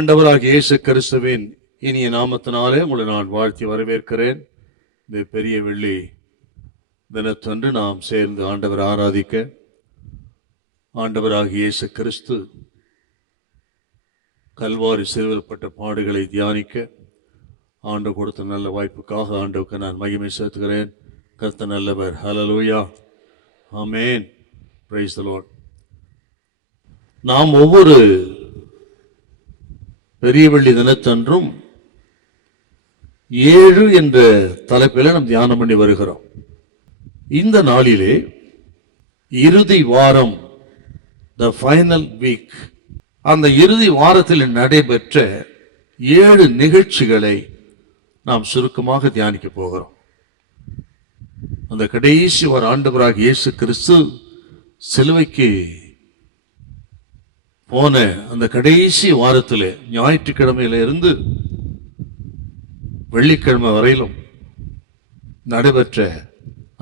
ஆண்டவராகிய இயேசு கிறிஸ்துவின் இனிய நாமத்தினாலே உங்களை நான் வாழ்த்தி வரவேற்கிறேன். இந்த பெரிய வெள்ளி தினத்தன்று நாம் சேர்ந்து ஆண்டவர் ஆராதிக்க, ஆண்டவராகிய இயேசு கிறிஸ்து கல்வாரி சிலுவைப்பட்ட பாடுகளை தியானிக்க ஆண்டு கொடுத்த நல்ல வாய்ப்புக்காக ஆண்டவருக்கு நான் மகிமை செலுத்துகிறேன். கர்த்தர் நல்லவர். ஹல்லேலூயா, ஆமென், பிரைஸ் தி லார்ட். நாம் ஒவ்வொரு பெரிய வெள்ளி தினத்தன்றும் 7 என்ற தலைப்பில் நாம் தியானம் பண்ணி வருகிறோம். இந்த நாளிலே இறுதி வாரம், த ஃபைனல் வீக், அந்த இறுதி வாரத்தில் நடைபெற்ற 7 நிகழ்ச்சிகளை நாம் சுருக்கமாக தியானிக்க போகிறோம். அந்த கடைசி ஒரு ஆண்டவராகிய இயேசு கிறிஸ்து சிலுவைக்கு போன அந்த கடைசி வாரத்தில் ஞாயிற்றுக்கிழமையில இருந்து வெள்ளிக்கிழமை வரையிலும் நடைபெற்ற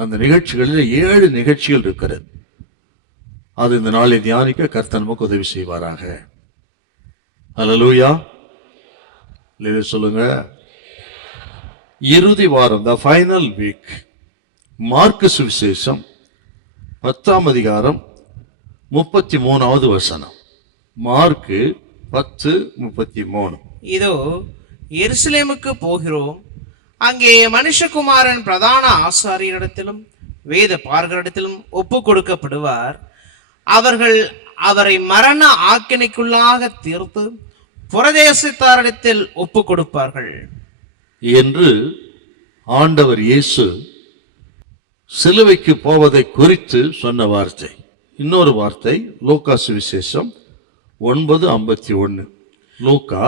அந்த நிகழ்ச்சிகளில் 7 நிகழ்ச்சிகள் இருக்கிறது. அது இந்த நாளை தியானிக்க கர்த்தர் நமக்கு உதவி செய்வாராக. ஹல்லேலூயா, சொல்லுங்க. இறுதி வாரம், த ஃபைனல் வீக். மார்க்கு சுவிசேஷம் 10ஆம் அதிகாரம் 33வது வசனம். மார்க்கு 10:33. இதோ எருசலேமுக்கு போகிறோம், அங்கே மனுஷகுமாரன் பிரதான ஆசாரியரிடத்திலும் வேத பார்கரிடத்திலும் ஒப்பு கொடுக்கப்படுவார். அவர்கள் அவரை மரண ஆக்கினைக்குள்ளாக தீர்த்து புரதேசத்தாரிடத்தில் ஒப்பு கொடுப்பார்கள் என்று ஆண்டவர் இயேசு சிலுவைக்கு போவதை குறித்து சொன்ன வார்த்தை. இன்னொரு வார்த்தை லூக்கா சுவிசேஷம் 9:51. லூக்கா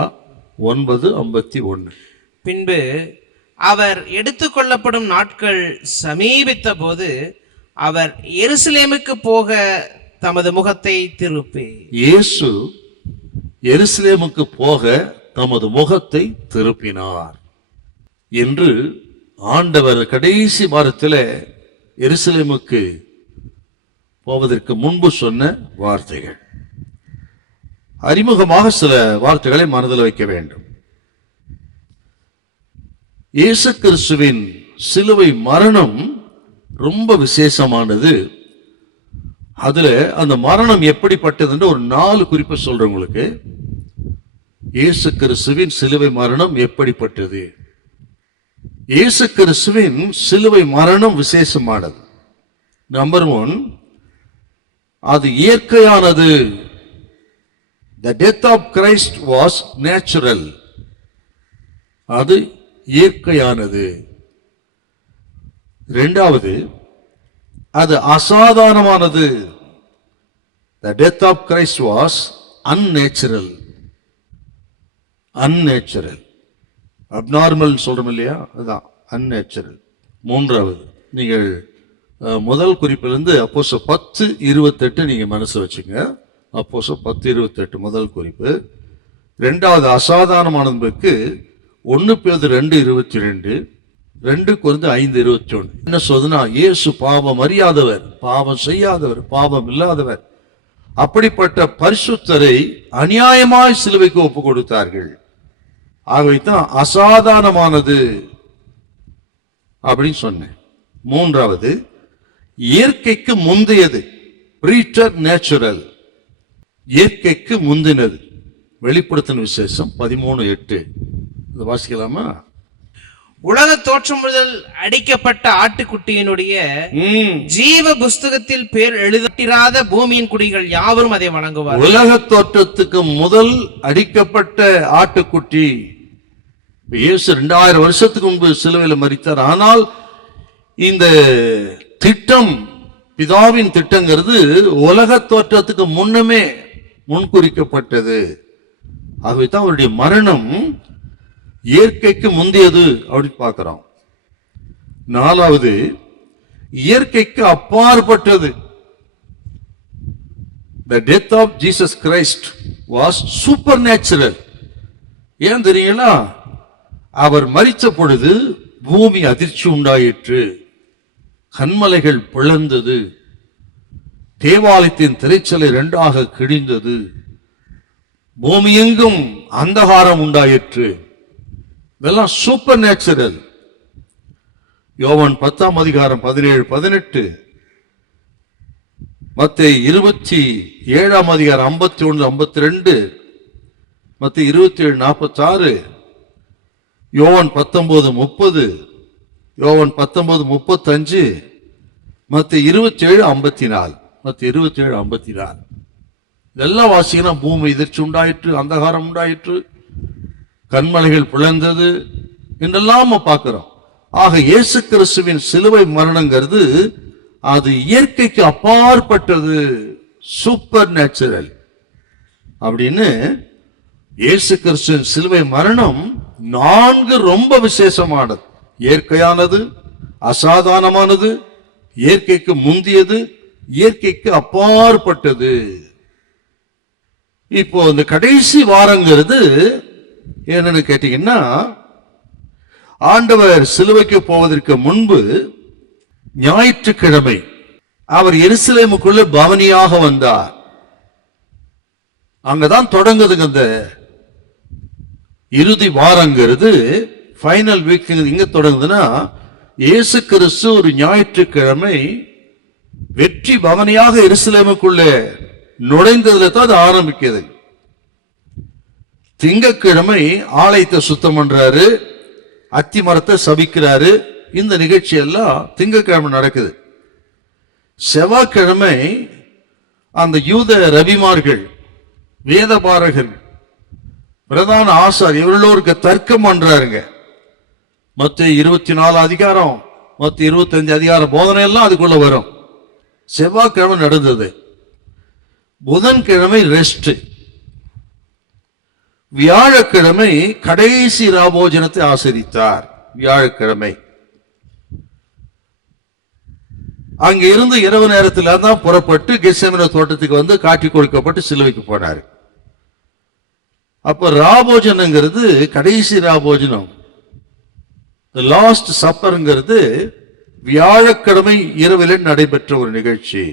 9:51. பின்பு அவர் எடுத்துக்கொள்ளப்படும் நாட்கள் சமீபித்த போது அவர் எருசலேமுக்கு போக தமது முகத்தை திருப்பி. இயேசு எருசலேமுக்கு போக தமது முகத்தை திருப்பினார் என்று ஆண்டவர் கடைசி வாரத்தில் எருசலேமுக்கு போவதற்கு முன்பு சொன்ன வார்த்தைகள். அறிமுகமாக சில வார்த்தைகளை மனதில் வைக்க வேண்டும். இயேசு கிறிஸ்துவின் சிலுவை மரணம் ரொம்ப விசேஷமானது. அதுல அந்த மரணம் எப்படிப்பட்டது என்று ஒரு 4 குறிப்பை சொல்றேன் உங்களுக்கு. இயேசு கிறிஸ்துவின் சிலுவை மரணம் எப்படிப்பட்டது? இயேசு கிறிஸ்துவின் சிலுவை மரணம் விசேஷமானது. நம்பர் 1, அது இயற்கையானது. The death of Christ was natural. அது இயற்கையானது. இரண்டாவது, அது அசாதாரணமானது. The death of Christ was unnatural. Unnatural. Abnormal சொல்றோம் இல்லையா, அதுதான் unnatural. மூன்றாவது, நீங்கள் முதல் குறிப்பிலிருந்து அப்போஸ்தலர் 10:28 நீங்க மனசு வச்சுங்க. அப்போஸ்தலர் 10:28 முதல் குறிப்பு. இரண்டாவது அசாதாரணமானதுக்கு 1 பேதுரு 2:22, 2 கொரிந்தியர் 5:21. என்ன சொல்லுதுன்னா, இயேசு பாவம் அறியாதவர், பாவம் செய்யாதவர், பாவம் இல்லாதவர். அப்படிப்பட்ட பரிசுத்தரை அநியாயமாய் சிலுவைக்கு ஒப்பு கொடுத்தார்கள். ஆகவே தான் அசாதாரணமானது அப்படின்னு சொன்னேன். மூன்றாவது, இயற்கைக்கு முந்தையது. பிரீட்டர் நேச்சுரல், இயற்கைக்கு முந்தினது. வெளிப்படுத்தின விசேஷம் 13:8. இதை வாசிக்கலாமா? உலக தோற்றம் முதல் அடிக்கப்பட்ட ஆட்டுக்குட்டியினுடைய ஜீவ புஸ்தகத்தில் பேர் எழுதப்பட்டிராத பூமியின் குடிகள் யாவரும் அதை வணங்குவார். உலக தோற்றத்துக்கு முதல் அடிக்கப்பட்ட ஆட்டுக்குட்டி. இயேசு 2000 வருஷத்துக்கு முன்பு சிலுவையில் மரித்தார். ஆனால் இந்த திட்டம், பிதாவின் திட்டங்கிறது உலக தோற்றத்துக்கு முன்னமே முன்குறிக்கப்பட்டது. ஆகவே தான் அவருடைய மரணம் இயற்கைக்கு முந்தியது அப்படின்னு பார்க்கிறோம். நாலாவது, இயற்கைக்கு அப்பாற்பட்டது. The death of Jesus Christ was supernatural. ஏன் தெரியுங்களா? அவர் மரித்த பொழுது பூமி அதிர்ச்சி உண்டாயிற்று, கன்மலைகள் பிளந்தது, தேவாலயத்தின் திரைச்சலை 2ஆக கிழிந்தது, பூமி எங்கும் அந்தகாரம் உண்டாயிற்று. இதெல்லாம் சூப்பர் நேச்சுரல். யோவான் 10:17-18, மத்தேயு 27:51-52, மத்தேயு 27:46, யோவான் 19:30, யோவான் 19:35, மத்தேயு 27:54, மத்தேயு 27:54. இதெல்லாம் வாசிக்கணும். பூமி எதிர்ச்சி உண்டாயிற்று, அந்தகாரம் உண்டாயிற்று, கண்மலைகள் பிளந்தது என்றெல்லாம் பார்க்கிறோம். ஆக இயேசு கிறிஸ்துவின் சிலுவை மரணங்கிறது அது இயற்கைக்கு அப்பாற்பட்டது, சூப்பர் நேச்சுரல். அப்படின்னு இயேசு கிறிஸ்துவின் சிலுவை மரணம் 4 ரொம்ப விசேஷமானது. இயற்கையானது, அசாதாரணமானது, இயற்கைக்கு முந்தியது, இயற்கைக்கு அப்பாற்பட்டது. இப்போ இந்த கடைசி வாரங்கிறது என்னன்னு கேட்டீங்கன்னா, ஆண்டவர் சிலுவைக்கு போவதற்கு முன்பு ஞாயிற்றுக்கிழமை அவர் எருசலேமுக்குள்ள பவனியாக வந்தார். அங்கதான் தொடங்குதுங்க அந்த இறுதி வாரங்கிறது. ஃபைனல் வீக் எங்க தொடங்குதுன்னா, இயேசு கிறிஸ்து ஒரு ஞாயிற்றுக்கிழமை வெற்றி பவனியாக எருசலேமுக்குள்ள நுழைந்ததுல தான் அது ஆரம்பிக்கிறது. திங்கட்கிழமை ஆலயத்தை சுத்தம் பண்றாரு, அத்தி மரத்தை சபிக்கிறாரு. இந்த நிகழ்ச்சி எல்லாம் திங்கட்கிழமை நடக்குது. செவ்வாய்க்கிழமை அந்த யூத ரவிமார்கள், வேதபாரகர்கள், பிரதான ஆசார் இவர்களோருக்கு தர்க்கம் பண்றாருங்க. மத்தேயு 24 மத்தேயு 25 போதனை எல்லாம் அதுக்குள்ள வரும். செவ்வாய்க்கிழமை நடந்தது. புதன்கிழமை ரெஸ்ட். வியாழக்கிழமை கடைசி ராபோஜனத்தை ஆசரித்தார். வியாழக்கிழமை அங்க இருந்து இரவு நேரத்தில் தான் புறப்பட்டு கெத்செமனே தோட்டத்துக்கு வந்து காட்டி கொடுக்கப்பட்டு சிலுவைக்கு போனார். அப்ப ராபோஜனங்கிறது கடைசி ராபோஜனம், லாஸ்ட் சப்பர்ங்கிறது வியாழக்கிழமை இரவில் நடைபெற்ற ஒரு நிகழ்ச்சி.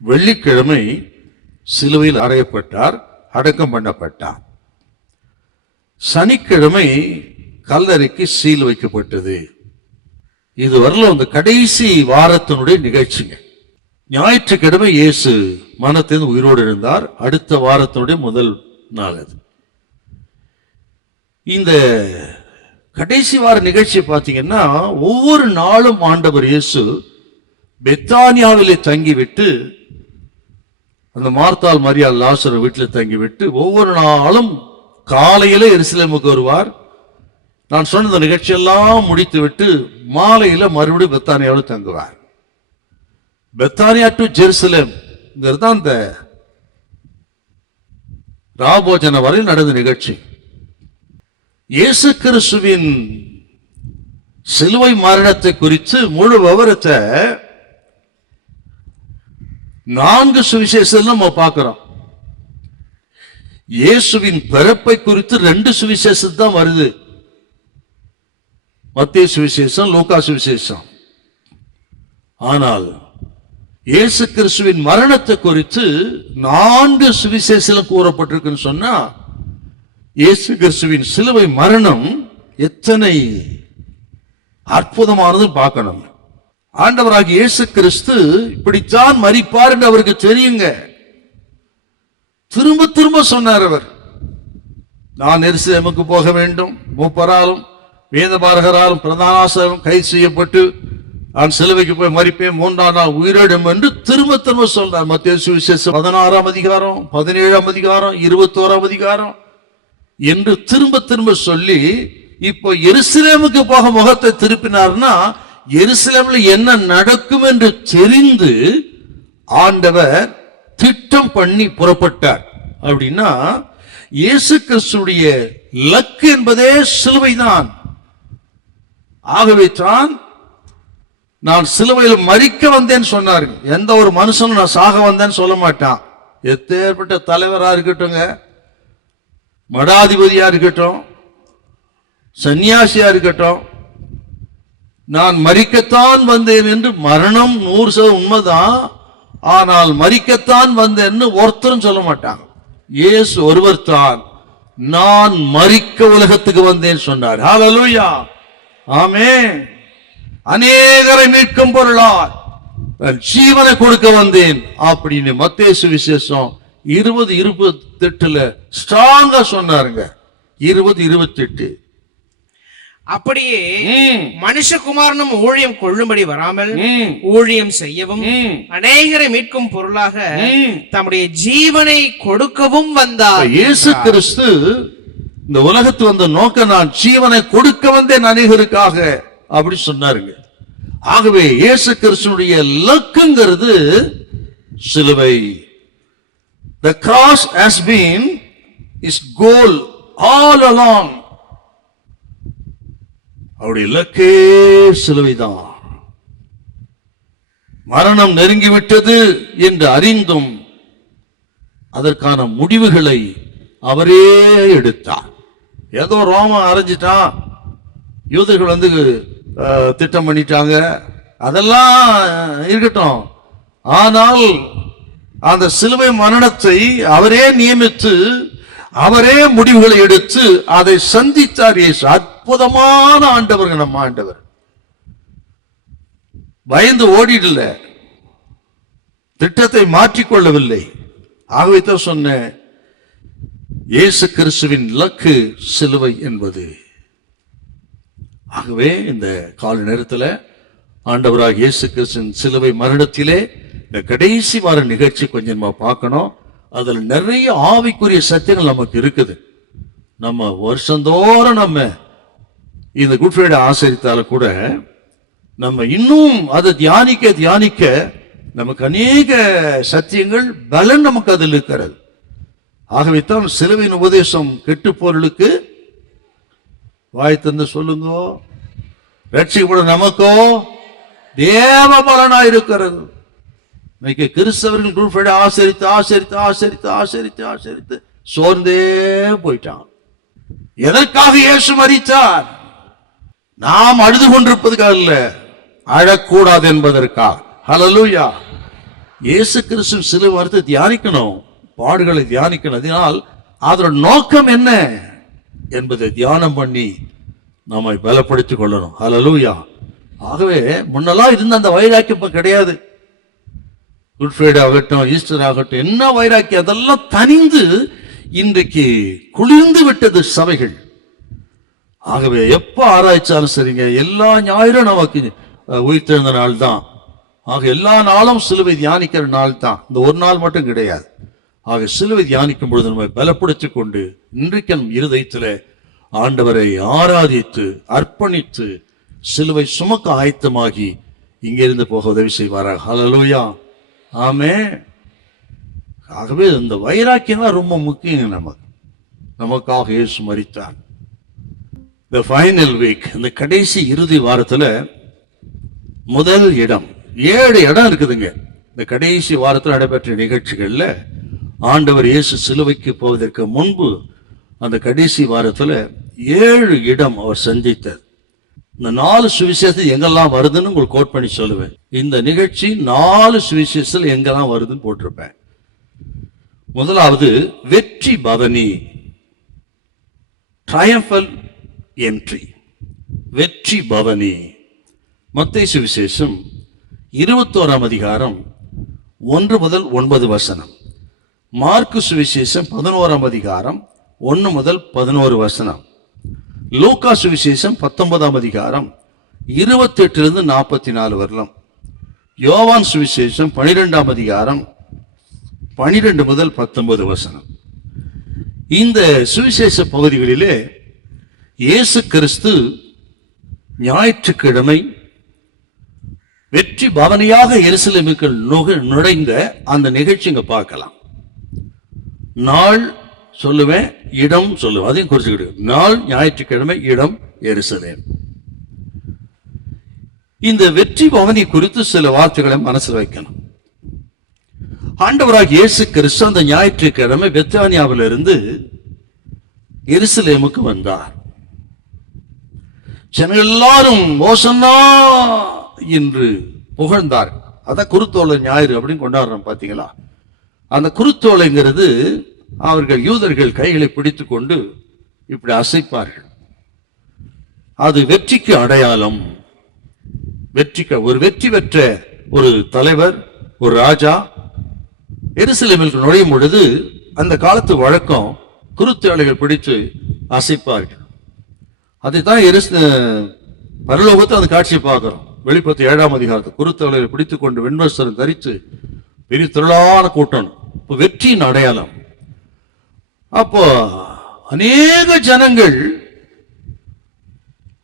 வெள்ளிக்கிழமை சிலுவையில் அறையப்பட்டார், அடக்கம் பண்ணப்பட்டார். சனிக்கிழமை கல்லறைக்கு சீல் வைக்கப்பட்டது. இது வரல அந்த கடைசி வாரத்தினுடைய நிகழ்ச்சிங்க. ஞாயிற்றுக்கிழமை இயேசு மனத்திலிருந்து உயிரோடு இருந்தார். அடுத்த வாரத்தினுடைய முதல் நாள் அது. இந்த கடைசி வார நிகழ்ச்சி பார்த்தீங்கன்னா, ஒவ்வொரு நாளும் ஆண்டவர் இயேசு பெத்தானியாவிலே தங்கிவிட்டு, அந்த மார்த்தாள் மரியாள் லாசர் வீட்டில் தங்கிவிட்டு ஒவ்வொரு நாளும் காலையில எருசலேமுக்கு வருவார். நான் சொன்ன இந்த நிகழ்ச்சியெல்லாம் முடித்து விட்டு மாலையில மறுபடியும் பெத்தானியாவில் தங்குவார். பெத்தானியா டு ஜெருசலேம் தான் இந்த ராபோஜன வரையில் நடந்த நிகழ்ச்சி. இயேசு கிறிஸ்துவின் சிலுவை மரணத்தை குறித்து முழு விவரத்தை 4 சுவிசேஷம் நம்ம பார்க்கிறோம். இயேசுவின் பிறப்பை குறித்து 2 சுவிசேஷம் தான் வருது. மத்தேயு சுவிசேஷம், லூக்கா சுவிசேஷம். ஆனால் இயேசு கிறிஸ்துவின் மரணத்தை குறித்து 4 சுவிசேஷம் கூறப்பட்டிருக்குன்னு சொன்னா, இயேசு கிறிஸ்துவின் சிலுவை மரணம் எத்தனை அற்புதமானது பார்க்கணும். ஆண்டவராகிய இயேசு கிறிஸ்து இப்படித்தான் மரிப்பார் என்று அவருக்கு தெரியுங்க. திரும்ப திரும்ப சொன்னார் அவர், நான் எருசலேமுக்கு போக வேண்டும், மூப்பராலும் வேதபாரகராலும் பிரதான ஆசாரியரும் கைது செய்யப்பட்டு நான் சிலுவைக்கு போய் மரிப்பேன், 3ஆம் நாள் உயிரிடும் என்று திரும்ப திரும்ப சொல்றார். மத்தேயு சுவிசேஷம் 16ஆம் அதிகாரம், 17ஆம் அதிகாரம், 21ஆம் அதிகாரம் என்று திரும்ப திரும்ப சொல்லி, இப்போ எருசலேமுக்கு போக முகத்தை திருப்பினார்னா எருசலேம்ல என்ன நடக்கும் என்று தெரிந்து ஆண்டவர் திட்டம் பண்ணி புறப்பட்டார். அப்படின்னா இயேசு கிறிஸ்துடைய லக்கு என்பதே சிலுவைதான். ஆகவே தான் நான் சிலுவையில் மரிக்க வந்தேன்னு சொன்னார். எந்த ஒரு மனுஷனும் நான் சாக வந்தேன்னு சொல்ல மாட்டான். எப்பேற்பட்ட தலைவரா இருக்கட்டும்ங்க, மடாதிபதியா இருக்கட்டும், சன்னியாசியா இருக்கட்டும், நான் மரிக்கத்தான் வந்தேன் என்று, மரணம் 100% உண்மைதான், ஆனால் மரிக்கத்தான் வந்தேன்னு ஒருத்தரும் சொல்ல மாட்டாங்க. இயேசு ஒருவர் தான் நான் மரிக்க உலகத்துக்கு வந்தேன் சொன்னார். ஹல்லேலூயா, ஆமென். அநேகரை மீட்கும் பொருளாய் நான் ஜீவனை கொடுக்க வந்தேன் அப்படின்னு மத்தேயு சுவிசேஷம் 20:28 ஸ்ட்ராங்கா சொன்னாருங்க. 20:28. அப்படியே மனுஷகுமாரனும் ஊழியம் கொள்ளும்படி வராமல் ஊழியம் செய்யவும் அநேகரை மீட்கும் பொருளாக தம்முடைய ஜீவனை கொடுக்கவும் வந்தார். இயேசு கிறிஸ்து இந்த உலகத்து வந்த நோக்க நான் ஜீவனை கொடுக்க வந்தேன் அநேகருக்காக அப்படி சொன்னாருங்க. ஆகவே இயேசு கிறிஸ்துடைய லக்குங்கிறது சிலுவை. The cross has been his goal all along. அவருடைய இலக்கே சிலுவைதான். மரணம் நெருங்கிவிட்டது என்று அறிந்தும் அதற்கான முடிவுகளை அவரே எடுத்தார். ஏதோ ரோமம் அரைஞ்சிட்டான், யூதர்கள் வந்து திட்டம் பண்ணிட்டாங்க, அதெல்லாம் இருக்கட்டும். ஆனால் அந்த சிலுவை மரணத்தை அவரே நியமித்து அவரே முடிவுகளை எடுத்து அதை சந்தித்தார் இயேசு. அற்புதமான ஆண்டவர் நம்ம ஆண்டவர். பயந்து ஓடிடல, திட்டத்தை மாற்றிக்கொள்ளவில்லை. ஆகவே தான் சொன்ன இயேசு கிறிஸ்துவின் இலக்கு சிலுவை என்பது. ஆகவே இந்த கால நேரத்தில் ஆண்டவராக இயேசு கிறிஸ்துவின் சிலுவை மரணத்திலே இந்த கடைசி வார நிகழ்ச்சி கொஞ்சம் பார்க்கணும். அதுல நிறைய ஆவிக்குரிய சத்தியங்கள் நமக்கு இருக்குது. நம்ம வருஷந்தோறும் நம்ம இந்த குட் ஃப்ரைடே ஆசரித்தாலும் கூட நம்ம இன்னும் அதை தியானிக்க தியானிக்க நமக்கு அநேக சத்தியங்கள் பலன் நமக்கு அதில் இருக்கிறது. ஆகவே தான் சிலுவையின் உபதேசம் கெட்டுப்போர்களுக்கு வாய் தந்து சொல்லுங்க, ரட்சிக்கப்படும் நமக்கோ தேவ பலனா இருக்கிறது. இன்னைக்கு கிறிஸ்தவர்கள் குட் ஃப்ரைடே ஆசரித்து ஆசரித்து ஆசரித்து ஆசரித்து ஆசரித்து சோர்ந்தே போயிட்டான். எதற்காக இயேசு மரித்தார்? நாம் அழுது கொண்டிருப்பதுக்காக அல்ல, அழக்கூடாது என்பதற்காக. ஹல்லேலூயா. இயேசு கிறிஸ்து சிலுவை மரணத்தை தியானிக்கணும், பாடுகளை தியானிக்கணும். அதனால் அதோட நோக்கம் என்ன என்பதை தியானம் பண்ணி நம்மை பலப்படுத்திக் கொள்ளணும். ஹல்லேலூயா. ஆகவே முன்னெல்லாம் இருந்த அந்த வைராக்கியம் இப்ப கிடையாது. குட் ஃப்ரைடே ஆகட்டும், ஈஸ்டர் ஆகட்டும், என்ன வைராக்கியம் அதெல்லாம் தனிந்து இன்றைக்கு குளிர்ந்து விட்டது சபைகள். ஆகவே எப்ப ஆராய்ச்சாலும் சரிங்க, எல்லா ஞாயிறும் நமக்கு உயிர்த்தெழுந்த நாள் தான். ஆக எல்லா நாளும் சிலுவை தியானிக்கிற நாள் தான், இந்த ஒரு நாள் மட்டும் கிடையாது. ஆக சிலுவை தியானிக்கும் பொழுது நம்ம பலப்படுத்திக் கொண்டு இன்றைக்கு நம் இருதயத்தில் ஆண்டவரை ஆராதித்து அர்ப்பணித்து சிலுவை சுமக்க ஆயத்தமாகி இங்கிருந்து போக உதவி செய்வாராக. ஹல்லேலூயா, ஆமென். ஆகவே இந்த வைராக்கியம் தான் ரொம்ப முக்கியம். நமக்காக இயேசு மரித்தார். The final week, இந்த கடைசி இறுதி வாரத்துல முதல் இடம், 7 இடம் இருக்குதுங்க. இந்த கடைசி வாரத்தில் நடைபெற்ற நிகழ்ச்சிகள்ல ஆண்டவர் இயேசு சிலுவைக்கு போவதற்கு முன்பு அந்த கடைசி வாரத்துல 7 இடம் அவர் சந்தித்தார். இந்த 4 சுவிசேஷத்தில் எங்கெல்லாம் வருதுன்னு உங்களுக்கு கோட் பண்ணி சொல்லுவேன். இந்த நிகழ்ச்சி 4 சுவிசேஷத்தில் எங்கெல்லாம் வருதுன்னு போட்டிருப்பேன். முதலாவது வெற்றி பவனி, ட்ரையம்பல் என்ட்ரி, வெற்றி பவனி. மத்தேயு சுவிசேஷம் 21ஆம் அதிகாரம் 1 முதல் 9 வசனம். மார்க்கு சுவிசேஷம் 11ஆம் அதிகாரம் 1 முதல் 11 வசனம். லூக்கா சுவிசேஷம் 19ஆம் அதிகாரம் 28 44 வரலாம். யோவான் சுவிசேஷம் 12ஆம் அதிகாரம் 12 முதல் 19 வசனம். இந்த சுவிசேஷ பகுதிகளிலே இயேசு கிறிஸ்து ஞாயிற்றுக்கிழமை வெற்றி பவனியாக எருசலேமுக்குள் நுழைந்த அந்த நிகழ்ச்சி இங்க பார்க்கலாம். நாள் சொல்லுவேன், இடம் சொல்லுவேன், அதையும் குறிச்சுக்கிடு. நாள் ஞாயிற்றுக்கிழமை, இடம் எருசலேம். இந்த வெற்றி பவனி குறித்து சில வார்த்தைகளை மனசில் வைக்கணும். ஆண்டவராக இயேசு கிறிஸ்து அந்த ஞாயிற்றுக்கிழமை பெத்தானியாவிலிருந்து எருசலேமுக்கு வந்தார். ஜனங்கள் எல்லாரும் ஓசன்னா என்று புகழ்ந்தார். அதான் குருத்தோலை ஞாயிறு அப்படின்னு கொண்டாடுறோம், பாத்தீங்களா? அந்த குருத்தோலைங்கிறது அவர்கள் யூதர்கள் கைகளை பிடித்துக் கொண்டு இப்படி அசைப்பார்கள். அது வெற்றிக்கு அடையாளம். ஒரு வெற்றி பெற்ற ஒரு தலைவர், ஒரு ராஜா எருசலேமில் நுழையும் பொழுது அந்த காலத்து வழக்கம் குருத்தோலைகள் பிடித்து அசைப்பார்கள். அதைத்தான் பரலோகத்தை அந்த காட்சியை பார்க்கிறோம். வெளிப்பத்து 7ஆம் அதிகாரத்தை குருத்தோலைகளை பிடித்துக் கொண்டு வெண்வஸ்திரம் தரித்து பெரிய திரளான கூட்டம், வெற்றியின் அடையாளம். அப்போ அநேக ஜனங்கள்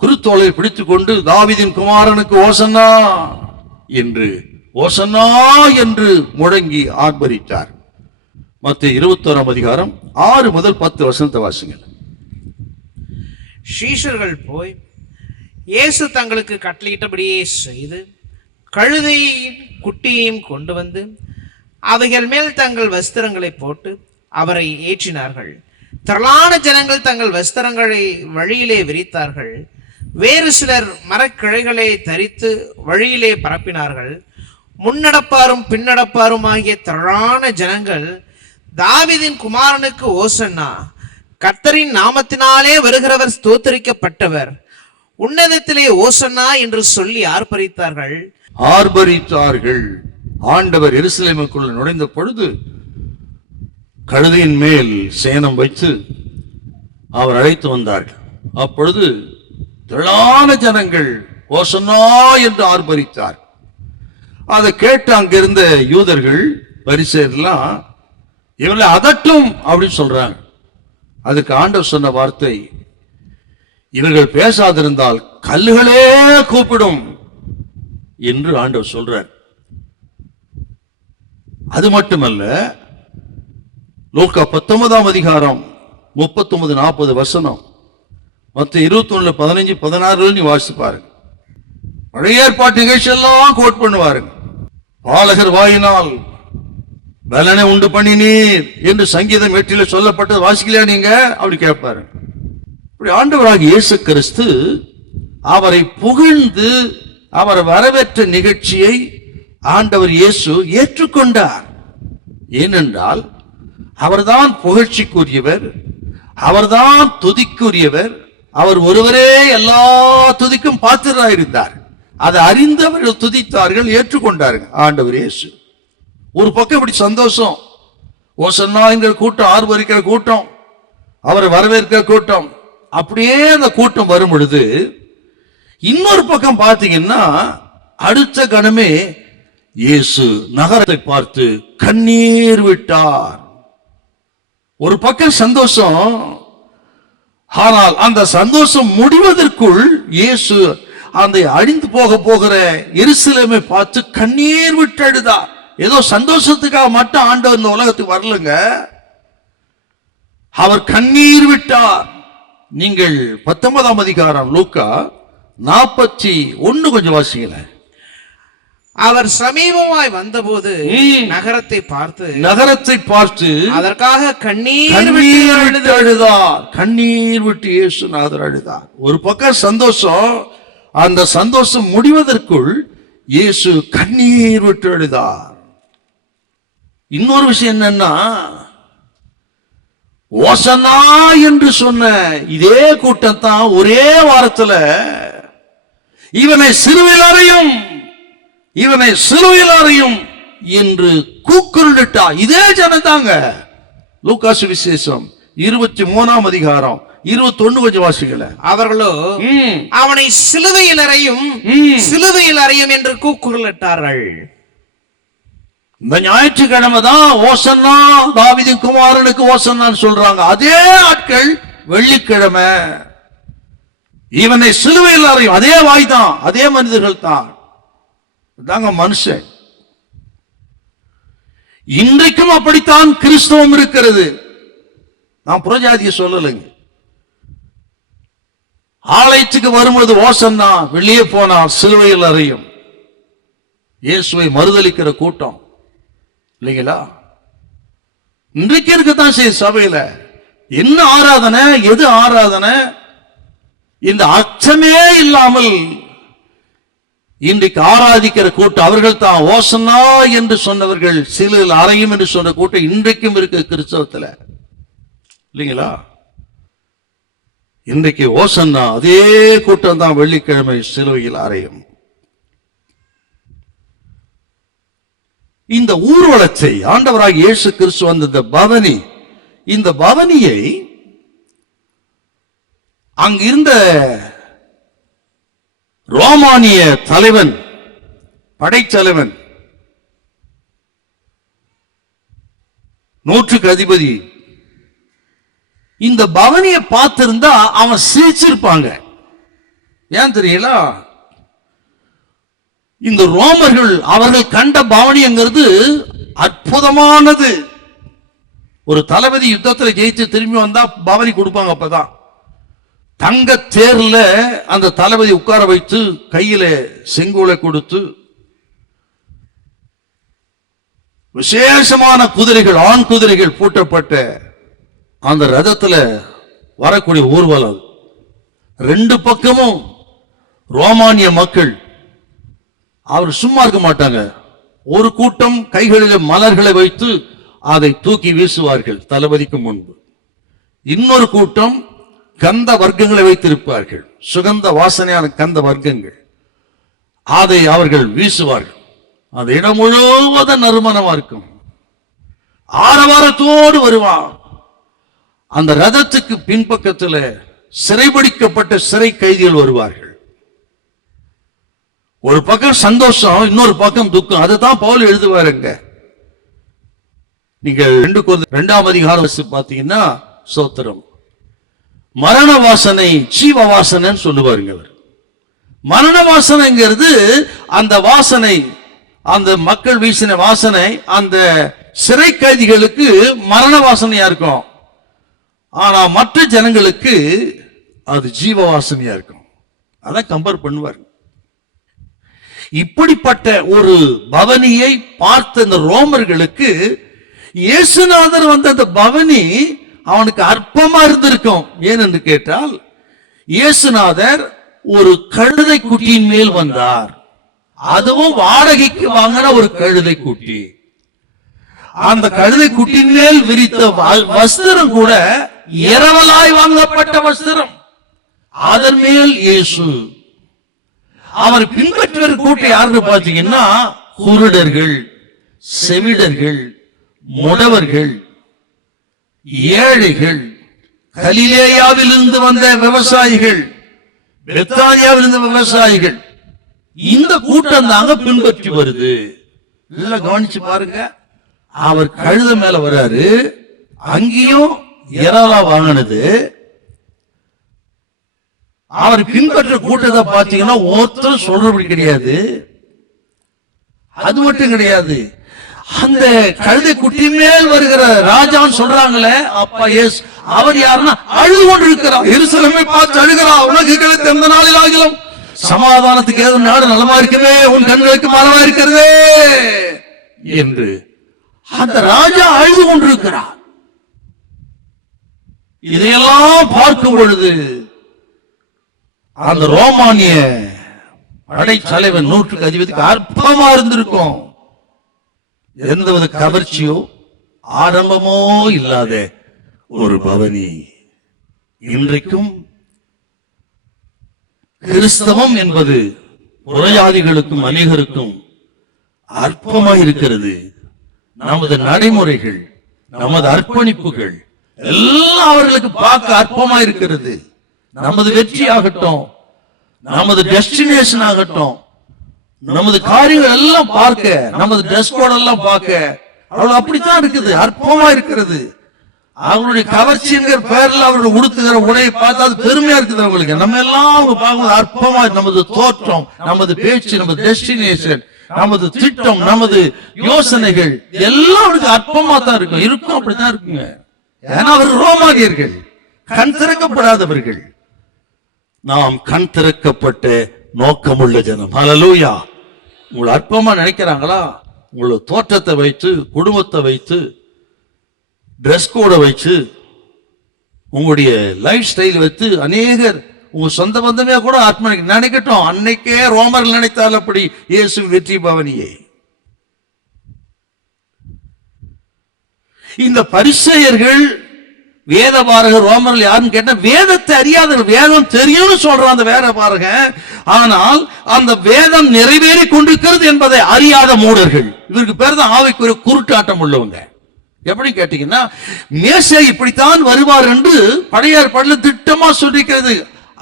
குருத்தோலை பிடித்துக் கொண்டு தாவீதின் குமாரனுக்கு ஓசன்னா என்று முழங்கி ஆர்ப்பரித்தார். மத்தேயு 21ஆம் அதிகாரம் 6 முதல் 10 வசனத்தை வாசிங்க. சீஷர்கள் போய் இயேசு தங்களுக்கு கட்டளையிட்டபடியே செய்து கழுதையின் குட்டியையும் கொண்டு வந்து அவைகள் மேல் தங்கள் வஸ்திரங்களை போட்டு அவரை ஏற்றினார்கள். திரளான ஜனங்கள் தங்கள் வஸ்திரங்களை வழியிலே விரித்தார்கள். வேறு சிலர் மரக்கிளைகளை தரித்து வழியிலே பரப்பினார்கள். முன்னடப்பாரும் பின்னடப்பாரும் ஆகிய திரளான ஜனங்கள் தாவீதின் குமாரனுக்கு ஓசன்னா, கர்த்தரின் நாமத்தினாலே வருகிறவர் ஸ்தோத்தரிக்கப்பட்டவர், உன்னதத்திலே ஓசன்னா என்று சொல்லி ஆர்ப்பரித்தார்கள். ஆண்டவர் எருசலேமுக்குள் நுழைந்த பொழுது கழுதையின் மேல் சேணம் வைத்து அவர் அழைத்து வந்தார்கள். அப்பொழுது திரளான ஜனங்கள் ஓசன்னா என்று ஆர்ப்பரித்தார். அதை கேட்டு அங்கிருந்த யூதர்கள் பரிசேயர்லாம் இவர்களை அதட்டும் அப்படின்னு சொல்றாங்க. அதுக்கு ஆண்டவர் சொன்ன வார்த்தை, இவர்கள் பேசாதிருந்தால் கல்லுகளே கூப்பிடும் என்று ஆண்டவர் சொல்றார். அது மட்டுமல்ல, லூக்கா 19ஆம் அதிகாரம் 39-40 வசனம், மத்தேயு 21-15-16 நீ வாசித்து பாருங்க. பழைய ஏற்பாட்டு நிகழ்ச்சி எல்லாம் கோட் பண்ணுவாருங்க. பாலகர் வாயினால் பலனை உண்டு பண்ணினீர் என்று சங்கீதம் 8 சொல்லப்பட்டது வாசிக்கலையா நீங்க அப்படி கேட்பாரு. இப்படி ஆண்டவராகிய இயேசு கிறிஸ்து அவரை புகழ்ந்து அவரை வரவேற்ற நிகழ்ச்சியை ஆண்டவர் இயேசு ஏற்றுக்கொண்டார். ஏனென்றால் அவர்தான் புகழ்ச்சிக்குரியவர், அவர்தான் துதிக்குரியவர், அவர் ஒருவரே எல்லா துதிக்கும் பாத்திரராயிருந்தார். அதை அறிந்தவர்கள் துதித்தார்கள், ஏற்றுக்கொண்டார்கள். ஆண்டவர் இயேசு ஒரு பக்கம் இப்படி சந்தோஷம், ஓசன்னா என்கிற கூட்டம், ஆர்ப்பரிக்கிற கூட்டம், அவரை வரவேற்கிற கூட்டம், அப்படியே அந்த கூட்டம் வரும் பொழுது இன்னொரு பக்கம் பார்த்தீங்கன்னா அடுத்த கணமே இயேசு நகரத்தை பார்த்து கண்ணீர் விட்டார். ஒரு பக்கம் சந்தோஷம், ஆனால் அந்த சந்தோஷம் முடிவதற்குள் இயேசு அந்த அழிந்து போகிற எருசலேமை பார்த்து கண்ணீர் விட்டு அழுதார். ஏதோ சந்தோஷத்துக்காக மட்டும் ஆண்டவர் இந்த உலகத்துக்கு வரலங்க, அவர் கண்ணீர் விட்டார். நீங்கள் 19ஆம் அதிகாரம் லூக்கா 41 கொஞ்சம் வாசிக்கல. அவர் சமீபமாய் வந்தபோது நகரத்தை பார்த்து அதற்காக கண்ணீர் விட்டு அழுதார். கண்ணீர் விட்டு இயேசு நாதர் அழுதார். ஒரு பக்கம் சந்தோஷம், அந்த சந்தோஷம் முடிவதற்குள் இயேசு கண்ணீர் விட்டு அழுதார். இன்னொரு விஷயம் என்னன்னா, ஓசன்னா என்று சொன்ன இதே கூட்டம் தான் ஒரே வாரத்துல இவனை சிலுவையில் அறையும் என்று கூக்குரலிட்டா. இதே ஜனதாங்க. லூக்கா சுவிசேஷம் 23ஆம் அதிகாரம் 21 கொஞ்சம் வாசிக்கல. அவர்களோ அவனை சிலுவையில் அறையும் என்று கூக்குரலிட்டார்கள். இந்த ஞாயிற்றுக்கிழமை தான் ஓசன்னா, தாவீதின் குமாரனுக்கு ஓசன்னான்னு சொல்றாங்க. அதே ஆட்கள் வெள்ளிக்கிழமை இவனை சிலுவையில் அறையும். அதே வாய் தான், அதே மனிதர்கள் தான். தாங்க மனுஷன். இன்றைக்கும் அப்படித்தான் கிறிஸ்தவம் இருக்கிறது. நான் புறஜாதியை சொல்லலைங்க. ஆலயத்துக்கு வரும்போது ஓசன்னா, வெளியே போனால் சிலுவையில் அறையும். இயேசுவை மறுதலிக்கிற கூட்டம் இல்லைங்களா? இன்றைக்கு இருக்கத்தான் செய்ய சபையில. என்ன ஆராதனை, எது ஆராதனை, இந்த அச்சமே இல்லாமல் இன்றைக்கு ஆராதிக்கிற கூட்டம். அவர்கள் தான் ஓசன்னா என்று சொன்னவர்கள் சிலுவையில் அறையும் என்று சொன்ன கூட்டம் இன்றைக்கும் இருக்கு கிறிஸ்தவத்தில். இல்லைங்களா? இன்றைக்கு ஓசன்னா அதே கூட்டம் தான் வெள்ளிக்கிழமை சிலுவையில் அறையும். இந்த ஊர்வலத்தை ஆண்டவராக இயேசு கிறிஸ்து வந்த இந்த பவனி, இந்த பவனியை அங்கிருந்த ரோமானிய தலைவன், படைத்தலைவன், 100க்கு அதிபதி, இந்த பவனியை பார்த்திருந்தா அவன் சிரிச்சிருப்பாங்க. ஏன் தெரியல? இந்த ரோமர்கள் அவர்கள் கண்ட பவனிங்கிறது அற்புதமானது. ஒரு தளபதி யுத்தத்தில் ஜெயிச்சு திரும்பி வந்தா பவனி கொடுப்பாங்க. அப்பதான் தங்க தேர்ல அந்த தளபதி உட்கார வைத்து கையில செங்கோலை கொடுத்து விசேஷமான குதிரைகள், ஆண் குதிரைகள் பூட்டப்பட்ட அந்த ரதத்துல வரக்கூடிய ஊர்வலம். 2 பக்கமும் ரோமானிய மக்கள். அவர் சும்மா இருக்க மாட்டாங்க. ஒரு கூட்டம் கைகளில் மலர்களை வைத்து அதை தூக்கி வீசுவார்கள் தளபதிக்கு முன்பு. இன்னொரு கூட்டம் கந்த வர்க்கங்களை வைத்திருப்பார்கள், சுகந்த வாசனையான கந்த வர்க்கங்கள். அதை அவர்கள் வீசுவார்கள். அந்த இடம் முழுவதும் நறுமணமா இருக்கும். ஆரவாரத்தோடு வருவான். அந்த ரதத்துக்கு பின்பக்கத்தில் சிறைபிடிக்கப்பட்ட சிறை கைதிகள் வருவார்கள். ஒரு பக்கம் சந்தோஷம், இன்னொரு பக்கம் துக்கம். அதுதான் பவுல் எழுதுவாருங்க. நீங்க 2 அதிகாரம் பார்த்தீங்கன்னா சோத்திரம், மரண வாசனை ஜீவ வாசனைன்னு சொல்லுவாருங்க அவர். மரண வாசனைங்கிறது அந்த வாசனை, அந்த மக்கள் வீசின வாசனை அந்த சிறை கைதிகளுக்கு மரண வாசனையா இருக்கும். ஆனா மற்ற ஜனங்களுக்கு அது ஜீவ வாசனையா இருக்கும். அதான் கம்பேர் பண்ணுவார். இப்படிப்பட்ட ஒரு பவனியை பார்த்த இந்த ரோமர்களுக்கு இயேசுநாதர் வந்த அந்த பவனி அவனுக்கு அற்பமா இருந்திருக்கும். ஏனென்று கேட்டால், இயேசுநாதர் ஒரு கழுதை குட்டியின் மேல் வந்தார். அதுவும் வாடகைக்கு வாங்கின ஒரு கழுதை குட்டி. அந்த கழுதை குட்டியின் மேல் விரித்த வஸ்திரம் கூட இரவலாய் வாங்கப்பட்ட வஸ்திரம். அதன் மேல் இயேசு. அவர் பின்பற்றுவர் கூட்டம் யாருன்னு பாத்தீங்கன்னா, குருடர்கள், செவிடர்கள், முடவர்கள், ஏழைகள், கலிலேயாவில் இருந்து வந்த விவசாயிகள், பெத்தானியாவில் இருந்த விவசாயிகள். இந்த கூட்டம் தாங்க பின்பற்றி வருது. நல்லா கவனிச்சு பாருங்க. அவர் கழுத மேல வர்றாரு, அங்கேயும் இறாலா வாங்கினது. அவர் பின்பற்ற கூட்டத்தை பார்த்தீங்கன்னா ஒருத்தரும் சொல்றபடி கிடையாது. அது மட்டும் கிடையாது, அந்த கழுதை குட்டி மேல் வருகிற ராஜான்னு சொல்றாங்களே, அப்பா எஸ், அவர் யாருன்னா அழுது கொண்டு இருக்கிறார். எருசலேமை பார்த்து அழுகிறார், உனக்கு கிடைத்த எந்த நாளில் ஆகிலும் சமாதானத்துக்கு ஏதும் நாடு நலமா இருக்கவே, உன் கண்களுக்கு மரமா இருக்கிறதே என்று அந்த ராஜா அழுது கொண்டிருக்கிறார். இதையெல்லாம் பார்க்கும் பொழுது அந்த ரோமானிய படைத்தலைவன் 100க்கு அதிபதிக்கு அற்பமா இருந்திருக்கும். எந்தவித கவர்ச்சியோ ஆரம்பமோ இல்லாத ஒரு பவனி. இன்றைக்கும் கிறிஸ்தவம் என்பது புறஜாதிகளுக்கும் அநேகருக்கும் அற்பமாய் இருக்கிறது. நமது நடைமுறைகள், நமது அர்ப்பணிப்புகள் எல்லாம் அவர்களுக்கு பார்க்க அற்பமா இருக்கிறது. நமது வெற்றி ஆகட்டும், நமது டெஸ்டினேஷன் ஆகட்டும், நமது காரியங்கள் எல்லாம் பார்க்க, நமது டிரெஸ் கோட் எல்லாம் பார்க்க அவர்கள் அப்படித்தான் இருக்குது, அற்பமா இருக்கிறது. அவங்களுடைய கவர்ச்சிங்கிற பேர்ல அவர்கள் உடுத்துகிற உடையை பார்த்தா அது பெருமையா இருக்குது அவங்களுக்கு. நம்ம எல்லாம் அவங்க பார்க்கும்போது அற்பமா, நமது தோற்றம், நமது பேச்சு, நமது டெஸ்டினேஷன், நமது திட்டம், நமது யோசனைகள் எல்லாம் அவருக்கு அற்பமா தான் இருக்கும். அப்படித்தான் இருக்குங்க. ஏன்னா அவர் ரோமானியர்கள், கண் திறக்கப்படாதவர்கள். நாம் கண் திறக்கப்பட்ட நோக்கமுள்ள ஜனம். ஹல்லேலூயா. உங்களை அற்பமா நினைக்கிறாங்களா? உங்களோட தோற்றத்தை வைத்து, குடும்பத்தை வைத்து, டிரெஸ் கோடை வச்சு, உங்களுடைய லைஃப் ஸ்டைல் வைத்து அநேகர் உங்க சொந்த பந்தமே கூட ஆத்மா நினைக்கட்டும். அன்னைக்கே ரோமர்கள் நினைத்தால் அப்படி இயேசு வெற்றி பவனியை. இந்த பரிசேயர்கள் வேத பாரகர் ரோமர்கள் யாருன்னு கேட்டா வேதத்தை அறியாத, வேதம் தெரியும்னு சொல்றான் அந்த வேத பாரகன். ஆனால் அந்த வேதம் நிறைவேறி கொண்டிருக்கிறது என்பதை அறியாத மூடர்கள். இவருக்கு பேர் தான் ஆவிக்குரிய குருட்டாட்டம் உள்ளவங்க. எப்படி கேட்டீங்கன்னா, மேசை இப்படித்தான் வருவார் என்று பழைய ஏற்பாடுல திட்டமா சொல்லிக்கிறது.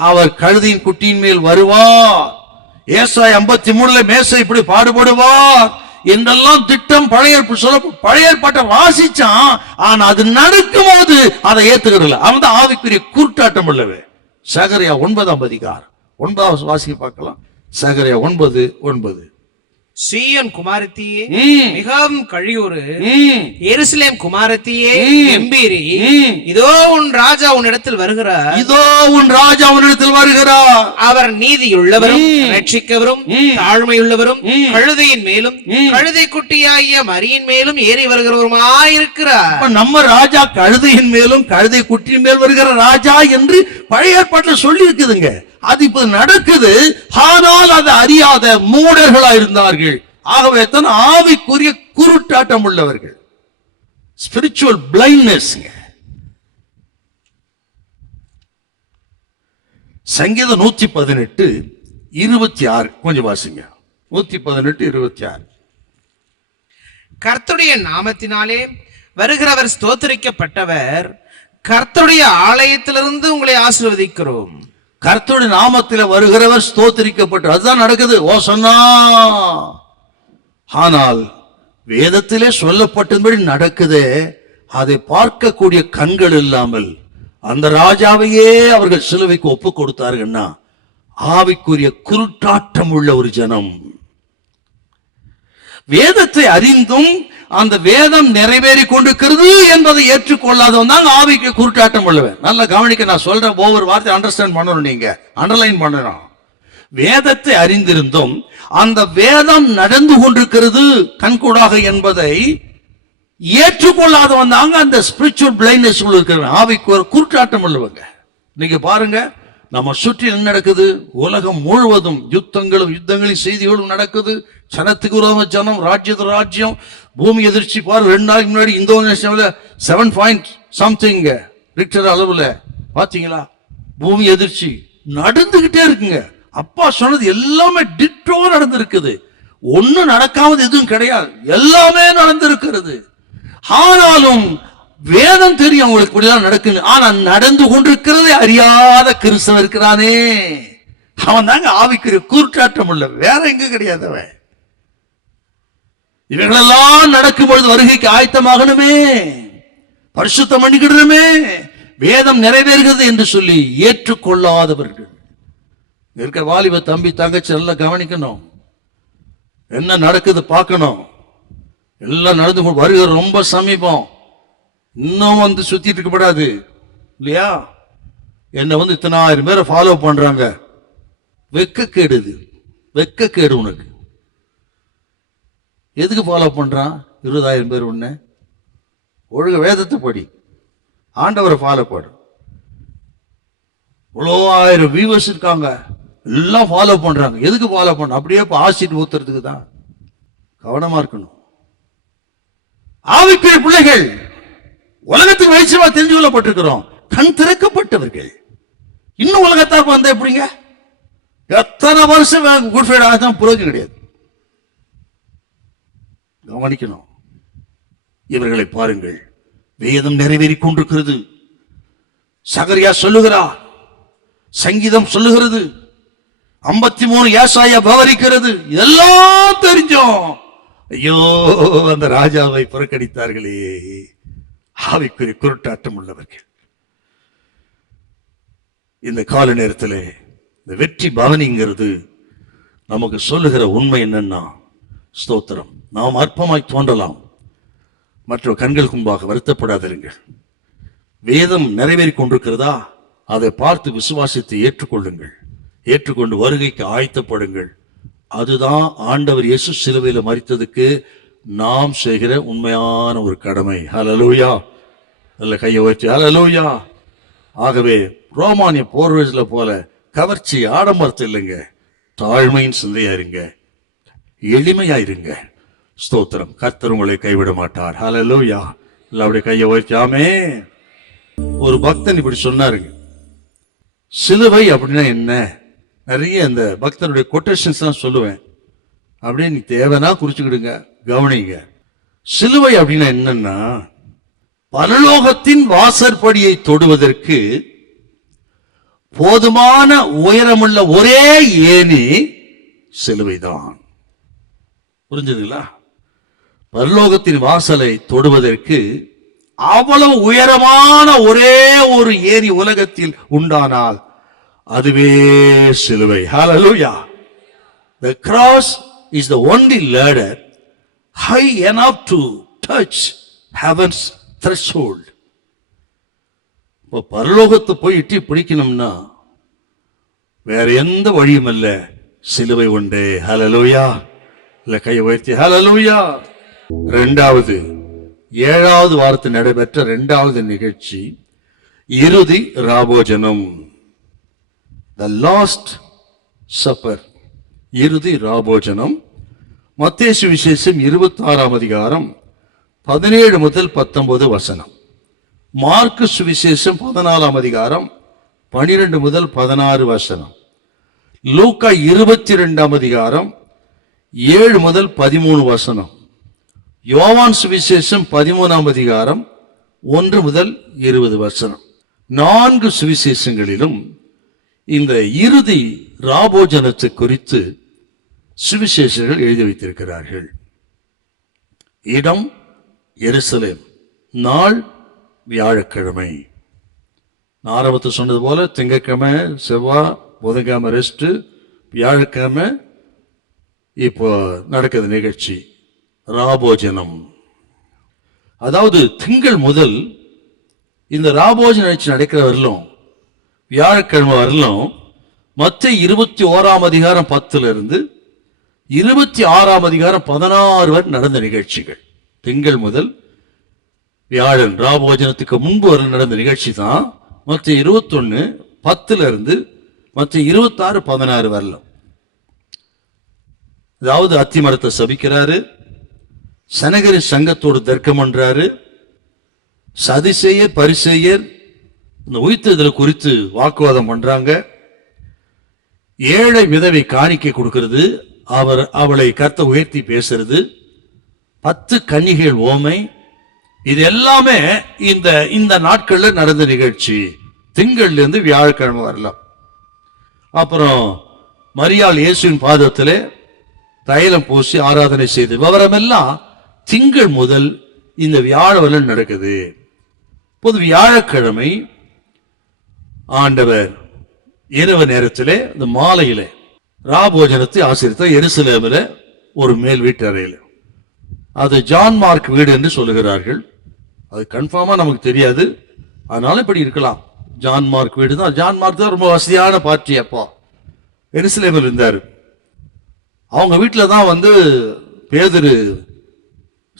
அவர் கழுதையின் குட்டியின் மேல் வருவார். ஏசாயா 53 மேசை இப்படி பாடுபடுவார் என்றெல்லாம் திட்டம் பழைய ஏற்பாட்டை வாசிச்சான். ஆனா அது நடக்கும் போது அதை ஏத்துக்கிறல. அவன் தான் ஆவிக்குரிய குருட்டாட்டம் உள்ளவே. சகரியா 9ஆம் அதிகாரம் 9வது வாசிக்க பார்க்கலாம். சகரியா 9:9. சீயோன் குமாரத்தியே மிகவும் கழிவுறு, எருசலேம் குமாரத்தியே கம்பீரி, இதோ உன் ராஜா உன்னிடத்தில் வருகிறார், இதோ உன் ராஜா உன்னிடத்தில் வருகிறார். அவர் நீதியுள்ளவரும் ரட்சிக்கவரும் தாழ்மையுள்ளவரும் கழுதையின் மேலும் கழுதை குட்டியாகிய மரியின் மேலும் ஏறி வருகிறவருமாயிருக்கிறார். நம்ம ராஜா கழுதையின் மேலும் கழுதை குட்டியின் மேல் வருகிற ராஜா என்று பழைய ஏற்பாட்டில் சொல்லி இருக்குதுங்க. அது இப்ப நடக்குது. ஆனால் அது அறியாத மூடர்களா இருந்தார்கள். ஆகவே தான் ஆவிக்குரிய குருட்டாட்டம் உள்ளவர்கள், ஸ்பிரிச்சுவல் பிளைண்ட்னஸ். சங்கீதம் 118:26 கொஞ்சம் வாசிங்க. 118:26. கர்த்தருடைய நாமத்தினாலே வருகிறவர் ஸ்தோத்திரிக்கப்பட்டவர், கர்த்தருடைய ஆலயத்திலிருந்து உங்களை ஆசீர்வதிக்கிறோம். கர்த்தருடைய நாமத்தில் வருகிறவர் ஸ்தோத்திரிக்கப்பட்டு, அதுதான் நடக்குது. ஓசன்னா. ஆனால் வேதத்திலே சொல்லப்பட்டபடி நடக்குதே, அதை பார்க்கக்கூடிய கண்கள் இல்லாமல் அந்த ராஜாவையே அவர்கள் சிலுவைக்கு ஒப்பு கொடுத்தார்கள்னா ஆவிக்குரிய குருட்டாட்டம் உள்ள ஒரு ஜனம். வேதத்தை அறிந்தும் அந்த வேதம் நிறைவேறி கொண்டிருக்கிறது என்பதை ஏற்றுக்கொள்ளாதவன் தான் ஆவிக்கு குருட்டாட்டம் உள்ளவன். நல்லா கவனிக்க, நான் சொல்றேன், ஒவ்வொரு வார்த்தை அண்டர்ஸ்டாண்ட் பண்ணணும், நீங்க அண்டர்லைன் பண்ணணும். வேதத்தை அறிந்திருந்தும் அந்த வேதம் நடந்து கொண்டிருக்கிறது கண்கூடாக என்பதை ஏற்றுக்கொள்ளாதவன் தாங்க அந்த ஸ்பிரிச்சுவல் பிளைண்ட்னஸ் இருக்கிற ஆவிக்கு ஒரு குருட்டாட்டம் உள்ளவங்க. நீங்க பாருங்க, நம்ம சுற்றி என்ன நடக்குது? உலகம் முழுவதும் யுத்தங்களின் செய்திகளும் நடக்குது. ஜனத்துக்கு விரோதமா ஜனம், ராஜ்யத்து ராஜ்யம், பூமி எதிர்ச்சி பாரு. 2 நாளைக்கு முன்னாடி இந்தோனேஷியாவில் 7.something ரிக்டர் அளவுல பாத்தீங்களா? பூமி எதிர்ச்சி நடந்துகிட்டே இருக்குங்க. அப்பா சொன்னது எல்லாமே டிட்டோ நடந்திருக்குது. ஒன்னும் நடக்காமது எதுவும் கிடையாது, எல்லாமே நடந்திருக்கிறது. ஆனாலும் வேதம் தெரியும் அவங்களுக்கு இப்படிதான் நடக்குது. ஆனா நடந்து கொண்டிருக்கிறதை அறியாத கிறிஸ்தவன் இருக்கிறானே, அவன் தாங்க ஆவிக்குரிய குருட்டாட்டம் உள்ள, வேற எங்க கிடையாது. அவன் இவர்களெல்லாம் நடக்கும் பொழுது வருகைக்கு ஆயத்தமாகணுமே, பரிசுத்தம் பண்ணிக்கிடணுமே, வேதம் நிறைவேறுகிறது என்று சொல்லி ஏற்றுக்கொள்ளாதவர்கள் இருக்க. வாலிப தம்பி தங்கச்சி நல்லா கவனிக்கணும், என்ன நடக்குது பார்க்கணும். எல்லாம் நடந்து வருகிற ரொம்ப சமீபம், இன்னும் வந்து சுத்திட்டு இருக்கப்படாது இல்லையா? என்ன வந்து இத்தனை 1000 பேரை ஃபாலோ பண்றாங்க. வெக்கக்கேடு, வெக்கக்கேடு உனக்கு. எதுக்கு ஃபாலோ பண்றான்? 20,000 பேர் உன்ன ஒழுங்க வேதத்தை படி, ஆண்டவரை ஃபாலோ படு. இவ்வளோ 1000 வியூவர்ஸ் இருக்காங்க, எல்லாம் ஃபாலோ பண்றாங்க. எதுக்கு ஃபாலோ பண்ண? அப்படியே ஆசிட் ஊத்துறதுக்கு தான். கவனமா இருக்கணும். ஆவிக்குரிய பிள்ளைகள் உலகத்துக்கு வெளிச்சமா தெரிஞ்சு கொள்ளப்பட்டிருக்கிறோம், கண் திறக்கப்பட்டவர்கள். இன்னும் உலகத்தார் வந்தா எப்படிங்க? எத்தனை வருஷம் குட் ஃப்ரைடே ஆதான் புரோஜனம் கிடையாது. கவனிக்கணும். இவர்களை பாருங்கள், வேதம் நிறைவேறி கொண்டிருக்கிறது. சகரியா சொல்லுகிறார், சங்கீதம் சொல்லுகிறது, 53 ஏசாயா விவரிக்கிறது. இதெல்லாம் தெரிஞ்சோம், ஐயோ அந்த ராஜாவை புறக்கணித்தார்களே. ஆவிக்குரிய குருட்டாட்டம் உள்ளவர்கள். இந்த கால நேரத்தில் இந்த வெற்றி பவனிங்கிறது நமக்கு சொல்லுகிற உண்மை என்னன்னா, ஸ்தோத்திரம், நாம் அற்பமாய் தோன்றலாம், மற்ற கண்கள் முன்பாக வருத்தப்படாதிருங்கள். வேதம் நிறைவேறி கொண்டிருக்கிறதா, அதை பார்த்து விசுவாசித்து ஏற்றுக்கொள்ளுங்கள். ஏற்றுக்கொண்டு வருகைக்கு ஆயத்தப்படுங்கள். அதுதான் ஆண்டவர் இயேசு சிலுவையில் மரித்ததுக்கு நாம் செய்கிற உண்மையான ஒரு கடமை. ஹல்லேலூயா. நல்ல கையை வச்சு ஹல்லேலூயா. ஆகவே ரோமானிய போர்வேஸ்ல போல கவர்ச்சி ஆடம்பரத்தில் இல்லைங்க, தாழ்மையின் சிந்தையா இருங்க, எளிமையா இருங்க. ஸ்தோத்திரம். கர்த்தர் உங்களை கைவிட மாட்டார். ஹல்லேலூயா. எல்லாருடைய கையை வச்சாமே. ஒரு பக்தன் இப்படி சொன்னாருங்க, சிலுவை அப்படின்னா என்ன? நிறைய அந்த பக்தனுடைய கொட்டேஷன்ஸ் எல்லாம் சொல்லுவேன், அப்படியே நீ தேவைன்னா குறிச்சுக்கிடுங்க, கவனிங்க. சிலுவை அப்படின்னா என்னன்னா, பரலோகத்தின் வாசற்படியை தொடுவதற்கு போதுமான உயரமுள்ள ஒரே ஏணி சிலுவைதான். புரிஞ்சதுங்களா? பரலோகத்தின் வாசலை தொடுவதற்கு அவ்வளவு உயரமான ஒரே ஒரு ஏணி உலகத்தில் உண்டானால் அதுவே சிலுவை. ஹல்லேலூயா. The cross is the only ladder high enough to touch heaven's threshold. பரலோகத்தை போய் இட்டி பிடிக்கணும்னா வேற எந்த வழியும் அல்ல, சிலுவை உண்டே. ஹல்லேலூயா. இல்ல கை உயர்த்தி ஹல்லேலூயா. இரண்டாவது 7வது வாரத்தில் நடைபெற்ற 2வது நிகழ்ச்சி இறுதி ராபோஜனம், the last supper, இறுதி ராபோஜனம். மத்தேயு சுவிசேஷம் 26ஆம் அதிகாரம் 17 முதல் 19 வசனம். மார்க்கு சுவிசேஷம் 14ஆம் அதிகாரம் 12 முதல் 16 வசனம். லூக்கா 22ஆம் அதிகாரம் 7 முதல் 13 வசனம். யோவான் சுவிசேஷம் 13ஆம் அதிகாரம் 1 முதல் 20 வசனம். 4 சுவிசேஷங்களிலும் இந்த இறுதி ராபோஜனத்தை குறித்து சுவிசேஷர்கள் எழுதி வைத்திருக்கிறார்கள். இடம் எருசலேம், நாள் வியாழக்கிழமை. ஆரம்பத்தில் சொன்னது போல திங்கட்கிழமை, செவ்வாய், புதன்கிழமை ரெஸ்ட், வியாழக்கிழமை இப்போ நடக்குது நிகழ்ச்சி ராபோஜனம். அதாவது திங்கள் முதல் இந்த ராபோஜன நிகழ்ச்சி நடக்கிற வரலும், வியாழக்கிழமை வரலும், மத்தேயு 21ஆம் அதிகாரம் 10 இருந்து 26ஆம் அதிகாரம் 16 வரை நடந்த நிகழ்ச்சிகள். திங்கள் முதல் வியாழன் ராபோஜனத்துக்கு முன்பு வரை நடந்த நிகழ்ச்சி தான் மத்தேயு 21 10 இருந்து மத்தேயு 26 16 வரலாம். அதாவது அத்திமரத்தை சபிக்கிறாரு, சனகரி சங்கத்தோடு தர்க்கம் பண்றாரு, சதிசேயர் பரிசேயர் இந்த உயிர்த்தெழுதல் குறித்து வாக்குவாதம் பண்றாங்க, ஏழை விதவை காணிக்கை கொடுக்கிறது, அவளை கர்த்தர் உயர்த்தி பேசுறது, 10 கன்னிகைகள் ஓமை, இது எல்லாமே இந்த நாட்கள்ல நடந்த நிகழ்ச்சி. திங்கள்ல இருந்து வியாழக்கிழமை வரலாம். அப்புறம் மரியாள் இயேசுவின் பாதத்திலே தைலம் பூசி ஆராதனை செய்து விவரமெல்லாம் திங்கள் முதல் இந்த வியாழவரல் நடக்குது. பொது வியாழக்கிழமை ஆண்டவர் இரவு நேரத்திலே இந்த மாலையிலே ராபோஜனத்தை ஆசரித்தார் எருசலேமில் ஒரு மேல் வீட்டு அறையில். அது ஜான் மார்க் வீடு என்று சொல்லுகிறார்கள். அது கன்ஃபார்மா நமக்கு தெரியாது, அதனால இப்படி இருக்கலாம். ஜான் மார்க் வீடு தான். ஜான் மார்க் தான் ரொம்ப வசதியான பார்ட்டி. அப்போ எருசலேமில் இருந்தார். அவங்க வீட்டில் தான் பேதுரு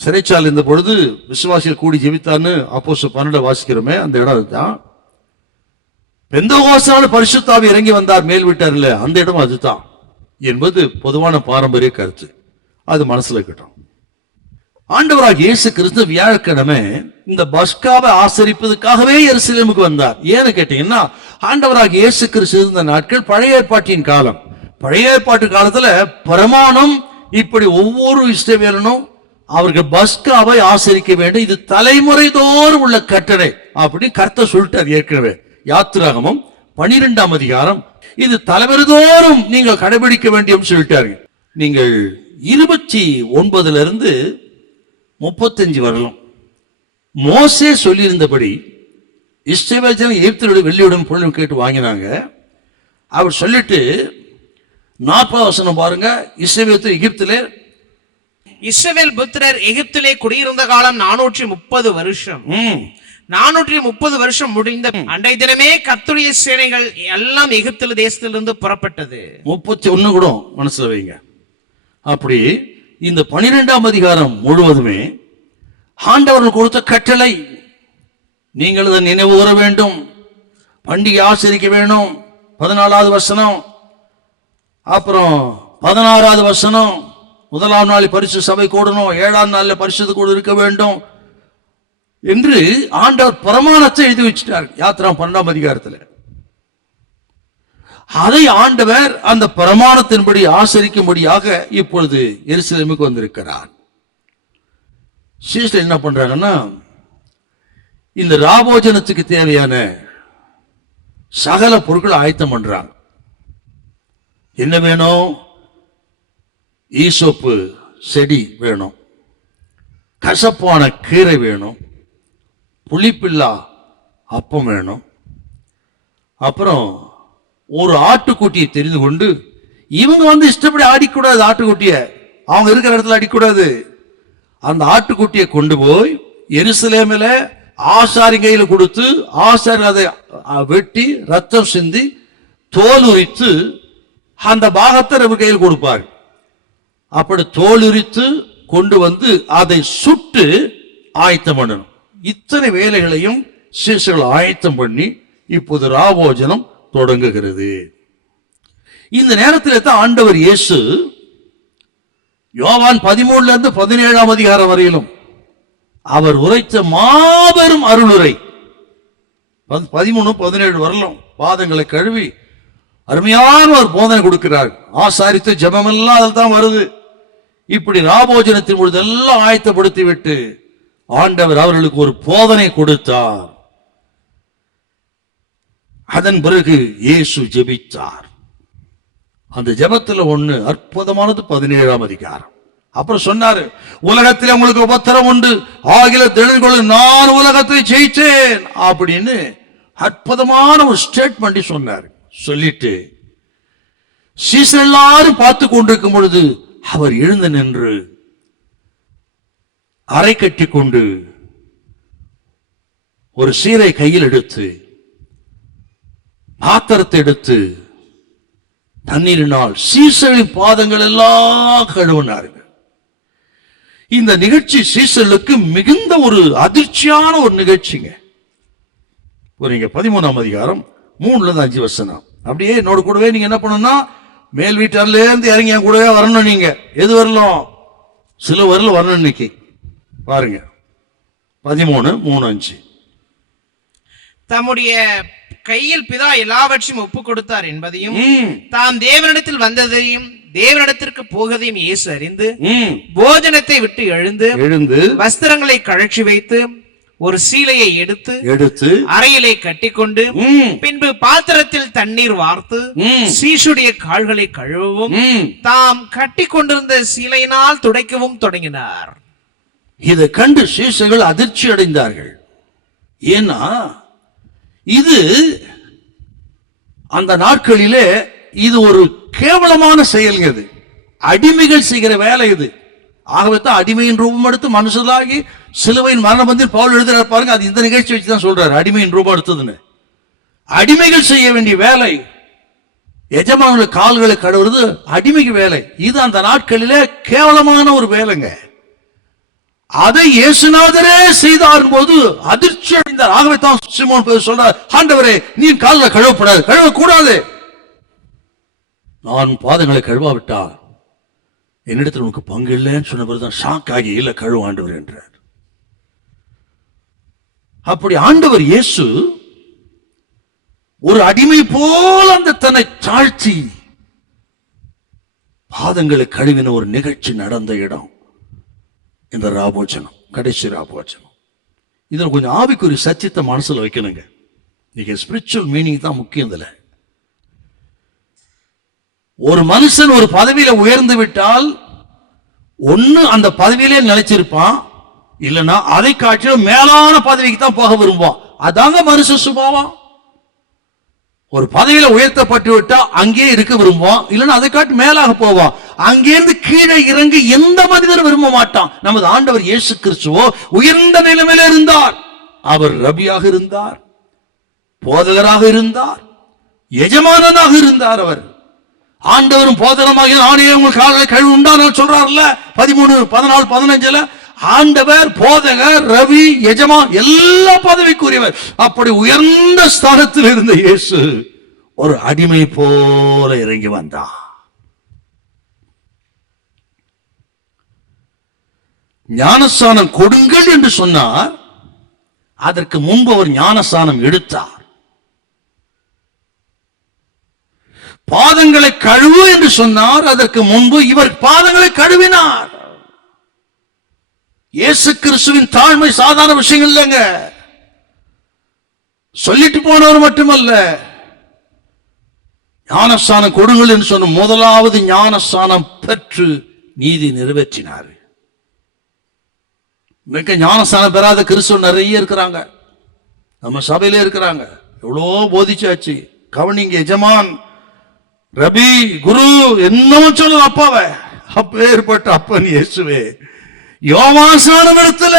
சிறைச்சாலை இருந்த பொழுது விசுவாசிகள் கூடி ஜெபித்தான்னு அப்போஸ்தலர் 12 வாசிக்கிறோமே, அந்த இடம் தான். பெந்தெகோஸ்தே பரிசுத்த ஆவி இறங்கி வந்தார் மேல் வீட்டார்ல, அந்த இடம் அதுதான் என்பது பொதுவான பாரம்பரிய கருத்து. அது மனசுல இருக்கட்டும். ஆண்டவராகிய இயேசு கிறிஸ்து வியாழக்கிழமை இந்த பஸ்காவை ஆசரிப்பதற்காகவே எருசலேமுக்கு வந்தார். ஏன்னு கேட்டீங்கன்னா, ஆண்டவராகிய இயேசு கிறிஸ்து இருந்த நாட்கள் பழைய ஏற்பாட்டின் காலம். பழைய ஏற்பாட்டு காலத்துல பிரமாணம் இப்படி ஒவ்வொரு இஸ்ரவேலனும் அவர்கள் பஸ்காவை ஆசரிக்க வேண்டும், இது தலைமுறை தோறும் உள்ள கட்டளை அப்படி கர்த்தர் சொல்லிட்டார். ஏற்கனவே யாத்திராகமம் 12ஆம் அதிகாரம் இது தலைமுறை தோறும் நீங்கள் கடைபிடிக்க வேண்டியும் சொல்லிட்டார்கள். நீங்கள் 29 இருந்து 35 வரலாம். மோசே சொல்லியிருந்தபடி இஸ்ரவேல் ஜனம் எகிப்தியருடைய வெள்ளியுடன் பொருளும் கேட்டு வாங்கினாங்க. அவர் சொல்லிட்டு 40 வசனம் பாருங்க. இஸ்ரவேல் புத்திரர் எகிப்திலே குடியிருந்த காலம் 430 வருஷம். 430 வருஷம் முடிந்த அன்றைய தினமே கர்த்தருடைய சேனைகள் எல்லாம் எகிப்து தேசத்திலிருந்து புறப்பட்டது. 31 கூட மனசுல வைங்க. அப்படி இந்த 12ஆம் அதிகாரம் முழுவதுமே ஆண்டவர்கள் கொடுத்த கட்டளை. நீங்கள் அதை நினைவு கூற வேண்டும், பண்டிகை ஆசரிக்க வேண்டும். 14வது வசனம். அப்புறம் 16வது வசனம், 1ஆம் நாள் பரிசு சபை கூடணும், 7ஆம் நாள்ல பரிசுத்த கூட இருக்க வேண்டும். என்று ஆண்டவர் பிரமாணத்தை எழுதி வச்சிட்டார் யாத்திரா 12ஆம் அதிகாரத்தில். அதை ஆண்டவர் அந்த பிரமாணத்தின்படி ஆசரிக்கும்படியாக இப்பொழுது எருசலேமுக்கு வந்திருக்கிறார். சீஷர்கள் என்ன பண்றாங்கன்னா, இந்த ராபோஜனத்துக்கு தேவையான சகல பொருட்களை ஆயத்தம் பண்றாங்க. என்ன வேணும்? ஈசோப்பு செடி வேணும், கசப்பான கீரை வேணும், புளிப்பில்லா அப்பம் வேணும், அப்புறம் ஒரு ஆட்டுக்குட்டியை தெரிந்து கொண்டு, இவங்க இஷ்டப்படி ஆடிக்கூடாது, ஆட்டுக்குட்டிய அவங்க இருக்கிற இடத்துல அடிக்கூடாது. அந்த ஆட்டுக்குட்டியை கொண்டு போய் எருசலேமில் ஆசாரி கையில் கொடுத்து, ஆசாரி அதை வெட்டி ரத்தம் சிந்தி தோல் உரித்து அந்த பாகத்தை நம்ம கையில் கொடுப்பார். அப்படி தோல் உரித்து கொண்டு வந்து அதை சுட்டு ஆயத்தம் பண்ணணும். இத்தனை வேலைகளையும் சீஷர்கள் ஆயத்தம் பண்ணி இப்போது ராபோஜனம் தொடங்குகிறது. இந்த நேரத்தில் தான் ஆண்டவர் இயேசு யோவான் 13-17 அதிகாரம் வரையிலும் அவர் உரைத்த மாபெரும் அருளுரை 13-17 வரலும் பாதங்களை கழுவி அருமையான ஒரு போதனை கொடுக்கிறார். ஆசாரித்த ஜெபமெல்லாம் அதில் தான் வருது. இப்படி ராபோஜனத்தின் பொழுது எல்லாம் ஆயத்தப்படுத்தி விட்டு ஆண்டவர் அவர்களுக்கு ஒரு போதனை கொடுத்தார். அதன் பிறகு இயேசு ஜெபித்தார். அந்த ஜெபத்துல ஒண்ணு அற்புதமானது 17ஆம் அதிகாரம். அப்புறம் சொன்னாரு, உலகத்தில் உங்களுக்கு உபத்திரம் உண்டு, ஆகில தினங்கொள்ள நான் உலகத்தை ஜெயிச்சேன் அப்படின்னு அற்புதமான ஒரு ஸ்டேட்மெண்ட் சொன்னார். சொல்லிட்டு சீசர் எல்லாரும் பார்த்து கொண்டிருக்கும் பொழுது அவர் எழுந்து நின்று அரை கட்டி கொண்டு ஒரு சீரை கையில் எடுத்து பாத்திரத்தை எடுத்து தண்ணீரினால் சீசரின் பாதங்கள் எல்லாம் கழுவினார்கள். இந்த நிகழ்ச்சி சீசர்களுக்கு மிகுந்த ஒரு அதிர்ச்சியான ஒரு நிகழ்ச்சிங்க. நீங்க 13ஆம் அதிகாரம் 3-5 வசனம் அப்படியே என்னோட கூடவே நீங்க என்ன பண்ணணும்னா, மேல் வீட்டார்ல இருந்து இறங்கி என் கூடவே வரணும். நீங்க எது வரலாம்? சில வரல வரணும். இன்னைக்கு பாருங்க 13:3-5. தம்முடைய கையில் பிதா எல்லாவற்றையும் ஒப்பு கொடுத்தார் என்பதையும் தாம் தேவனிடத்தில் வந்ததையும் தேவனிடத்திற்கு போகதையும் இயேசு அறிந்து போஜனத்தை விட்டு எழுந்து வஸ்திரங்களை கழற்றி வைத்து ஒரு சீலையை எடுத்து அறையிலே கட்டிக்கொண்டு பின்பு பாத்திரத்தில் தண்ணீர் வார்த்து சீஷுடைய கால்களை கழுவவும் தாம் கட்டி கொண்டிருந்த சீலையினால் துடைக்கவும் தொடங்கினார். இதை கண்டு சீஷர்கள் அதிர்ச்சி அடைந்தார்கள். ஏன்னா இது அந்த நாட்களிலே இது ஒரு கேவலமான செயல். இது அடிமைகள் செய்கிற வேலை. இது ஆகவே தான் அடிமையின் ரூபம் எடுத்து மனுஷனாகி சிலுவையின் மரணம் வந்து பவுல் எழுதுறாரு பாருங்க. அது இந்த நிகழ்ச்சி வச்சுதான் சொல்றாரு அடிமையின் ரூபம் எடுத்ததுன்னு. அடிமைகள் செய்ய வேண்டிய வேலை, எஜமானுடைய கால்களை கழுவுறது அடிமைக்கு வேலை. இது அந்த நாட்களிலே கேவலமான ஒரு வேலைங்க. அதை இயேசுநாதரே செய்தார் போது அதிர்ச்சி அடைந்தார். ஆகவே தான் சீமோன் பேதுரு சொல்றார், ஆண்டவரே நீ கால்களை கழுவப்படாது, கழுவக்கூடாது. நான் பாதங்களை கழுவாவிட்டால் என்னிடத்தில் உனக்கு பங்கு இல்லைன்னு சொன்னபோதுதான் ஷாக் ஆகி இல்ல கழுவ ஆண்டவர் என்றார். அப்படி ஆண்டவர் இயேசு ஒரு அடிமை போல அந்த தன்னை தாழ்த்தி பாதங்களை கழுவின ஒரு நிகழ்ச்சி நடந்த இடம் இந்த ராபோஜனம், கடைசி ராபோஜனம். இதில் கொஞ்சம் ஆவிக்குரிய சத்தியத்தை மனசுல வைக்கணுங்க. நீங்க ஸ்பிரிச்சுவல் மீனிங் தான் முக்கியம். இதுல ஒரு மனுஷன் ஒரு பதவியில உயர்ந்து விட்டால் ஒன்னு அந்த பதவியிலே நிலைச்சிருப்பான், இல்லைன்னா அதை காட்டிலும் மேலான பதவிக்கு தான் போக விரும்புவான். அதாங்க மனுஷ சுபாவம். ஒரு பதவியில உயர்த்தப்பட்டு விட்டா அங்கே இருக்க விரும்புவான், இல்லைன்னா அதை காட்டி மேலாக போவான். அங்கேருந்து கீழே இறங்கி எந்த மனிதனும் விரும்ப மாட்டான். நமது ஆண்டவர் இயேசு கிறிஸ்துவோ உயர்ந்த நிலைமையில இருந்தார். அவர் ரபியாக இருந்தார், போதகராக இருந்தார், எஜமானனாக இருந்தார். அவர் ஆண்டவரும் போதனமாக நானே உங்கள் கால்களை கழுவி உண்டான சொல்றாருல்ல 13, 14, 15 ஆண்டவர், போதகர், ரவி, எஜமான் எல்லா பதவிக்குரியவர். அப்படி உயர்ந்த ஸ்தானத்தில் இருந்த இயேசு ஒரு அடிமை போல இறங்கி வந்தார். ஞானஸ்நானம் கொடுங்கள் என்று சொன்னார். அதற்கு முன்பு அவர் ஞானஸ்நானம் எடுத்தார். பாதங்களை கழுவு என்று சொன்னார். அதற்கு முன்பு இவர் பாதங்களை கழுவினார். இயேசு கிறிஸ்துவின் தாழ்மை சாதாரண விஷயம் இல்லைங்க. சொல்லிட்டு போனவர் மட்டுமல்ல, ஞானஸ்நானம் கொடுங்கள் என்று சொன்ன முதலாவது ஞானஸ்நானம் பெற்று நீதி நிறைவேற்றினார். இன்னைக்கு ஞானஸ்நானம் பெறாத கிறிஸ்துவ நிறைய இருக்கிறாங்க, நம்ம சபையிலே இருக்கிறாங்க. எவ்வளோ போதிச்சாச்சு. கவனிங்க, எஜமான், ரபி, குரு என்னவும் சொல்லுது அப்பாவை. அப்பேற்பட்ட அப்பன் இயேசுவே யோவான் இடத்துல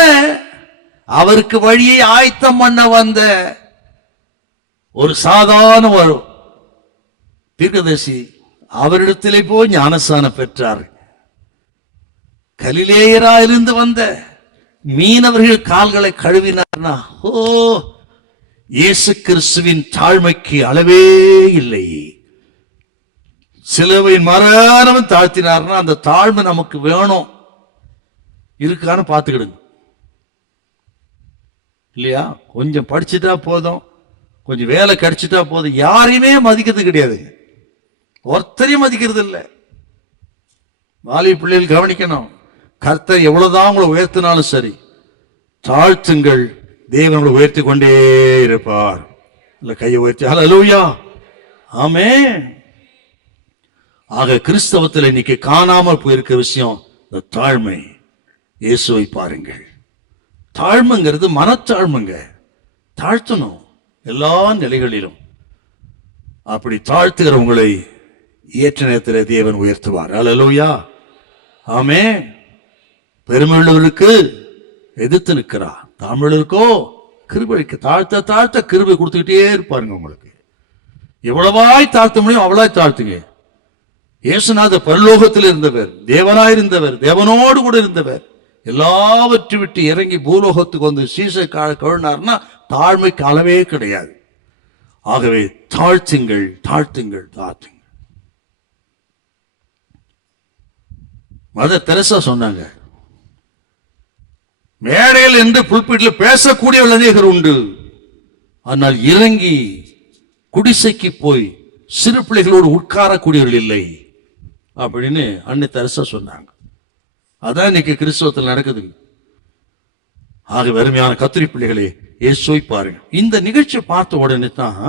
அவருக்கு வழியை ஆயத்தம் பண்ண வந்த ஒரு சாதாரண ஒரு தீர்க்கதரிசி அவரிடத்திலே போய் ஞானஸ்நானம் பெற்றார். கலிலேயராயிருந்து வந்த மீனவர்கள் கால்களை கழுவினார்னா, ஓ, இயேசு கிறிஸ்துவின் தாழ்மைக்கு அளவே இல்லை. சிலுவையின் மரணம் தாழ்த்தினார்னா அந்த தாழ்மை நமக்கு வேணும், இருக்கான்னு பார்த்துக்கிடுங்க. இல்லையா? கொஞ்சம் படிச்சுட்டா போதும், கொஞ்சம் வேலை கிடைச்சிட்டா போதும், யாரையுமே மதிக்கிறது கிடையாது, ஒருத்தரையும் மதிக்கிறது இல்லை. வாலிப பிள்ளைகள் கவனிக்கணும், கர்த்தர் எவ்வளவுதான் உங்களை உயர்த்தினாலும் சரி, தாழ்த்துங்கள், தேவன் உயர்த்தி கொண்டே இருப்பார். இல்ல கையை உயர்த்தி ஹல்லேலூயா, ஆமென். ஆக கிறிஸ்தவத்தில் இன்னைக்கு காணாமல் போயிருக்க விஷயம் இந்த தாழ்மை. இயேசுவை பாருங்கள். தாழ்மைங்கிறது மனத்தாழ்மைங்க. தாழ்த்தணும் எல்லா நிலைகளிலும். அப்படி தாழ்த்துகிறவங்களை ஏற்ற நேரத்தில் தேவன் உயர்த்துவார். ஹல்லேலூயா, ஆமென். பெருமையுள்ளவர்களுக்கு எதிர்த்து நிற்கிறார், தாழ்மையுள்ளவருக்கோ கிருபைக்கு தாழ்த்த தாழ்த்த கிருபை கொடுத்துக்கிட்டே இருப்பாருங்க. உங்களுக்கு எவ்வளவாய் தாழ்த்த முடியும் அவ்வளவாய் தாழ்த்துங்க. இயேசுநாதர் பரலோகத்தில் இருந்தவர், தேவனாயிருந்தவர், தேவனோடு கூட இருந்தவர், எல்லாவற்றை விட்டு இறங்கி பூலோகத்துக்கு வந்து சீசை கழுனார்னா தாழ்மைக்கு அளவே கிடையாது. ஆகவே தாழ்த்துங்கள், தாழ்த்துங்கள், தாழ்த்துங்கள். மதர் தெரசா சொன்னாங்க, மேடையில் என்று புல்பிட்டில் பேசக்கூடியவர்கள் அநேகர் உண்டு, ஆனால் இறங்கி குடிசைக்கு போய் சிறு பிள்ளைகளோடு உட்காரக்கூடியவர்கள் இல்லை அப்படின்னு அன்னை தெரசா சொன்னாங்க. அதான் இன்னைக்கு கிறிஸ்தவத்தில் நடக்குது. ஆக வெறுமையான கத்திரி பிள்ளைகளே, இயேசுவை பாருங்க. இந்த நிகழ்ச்சியை பார்த்த உடனே தான்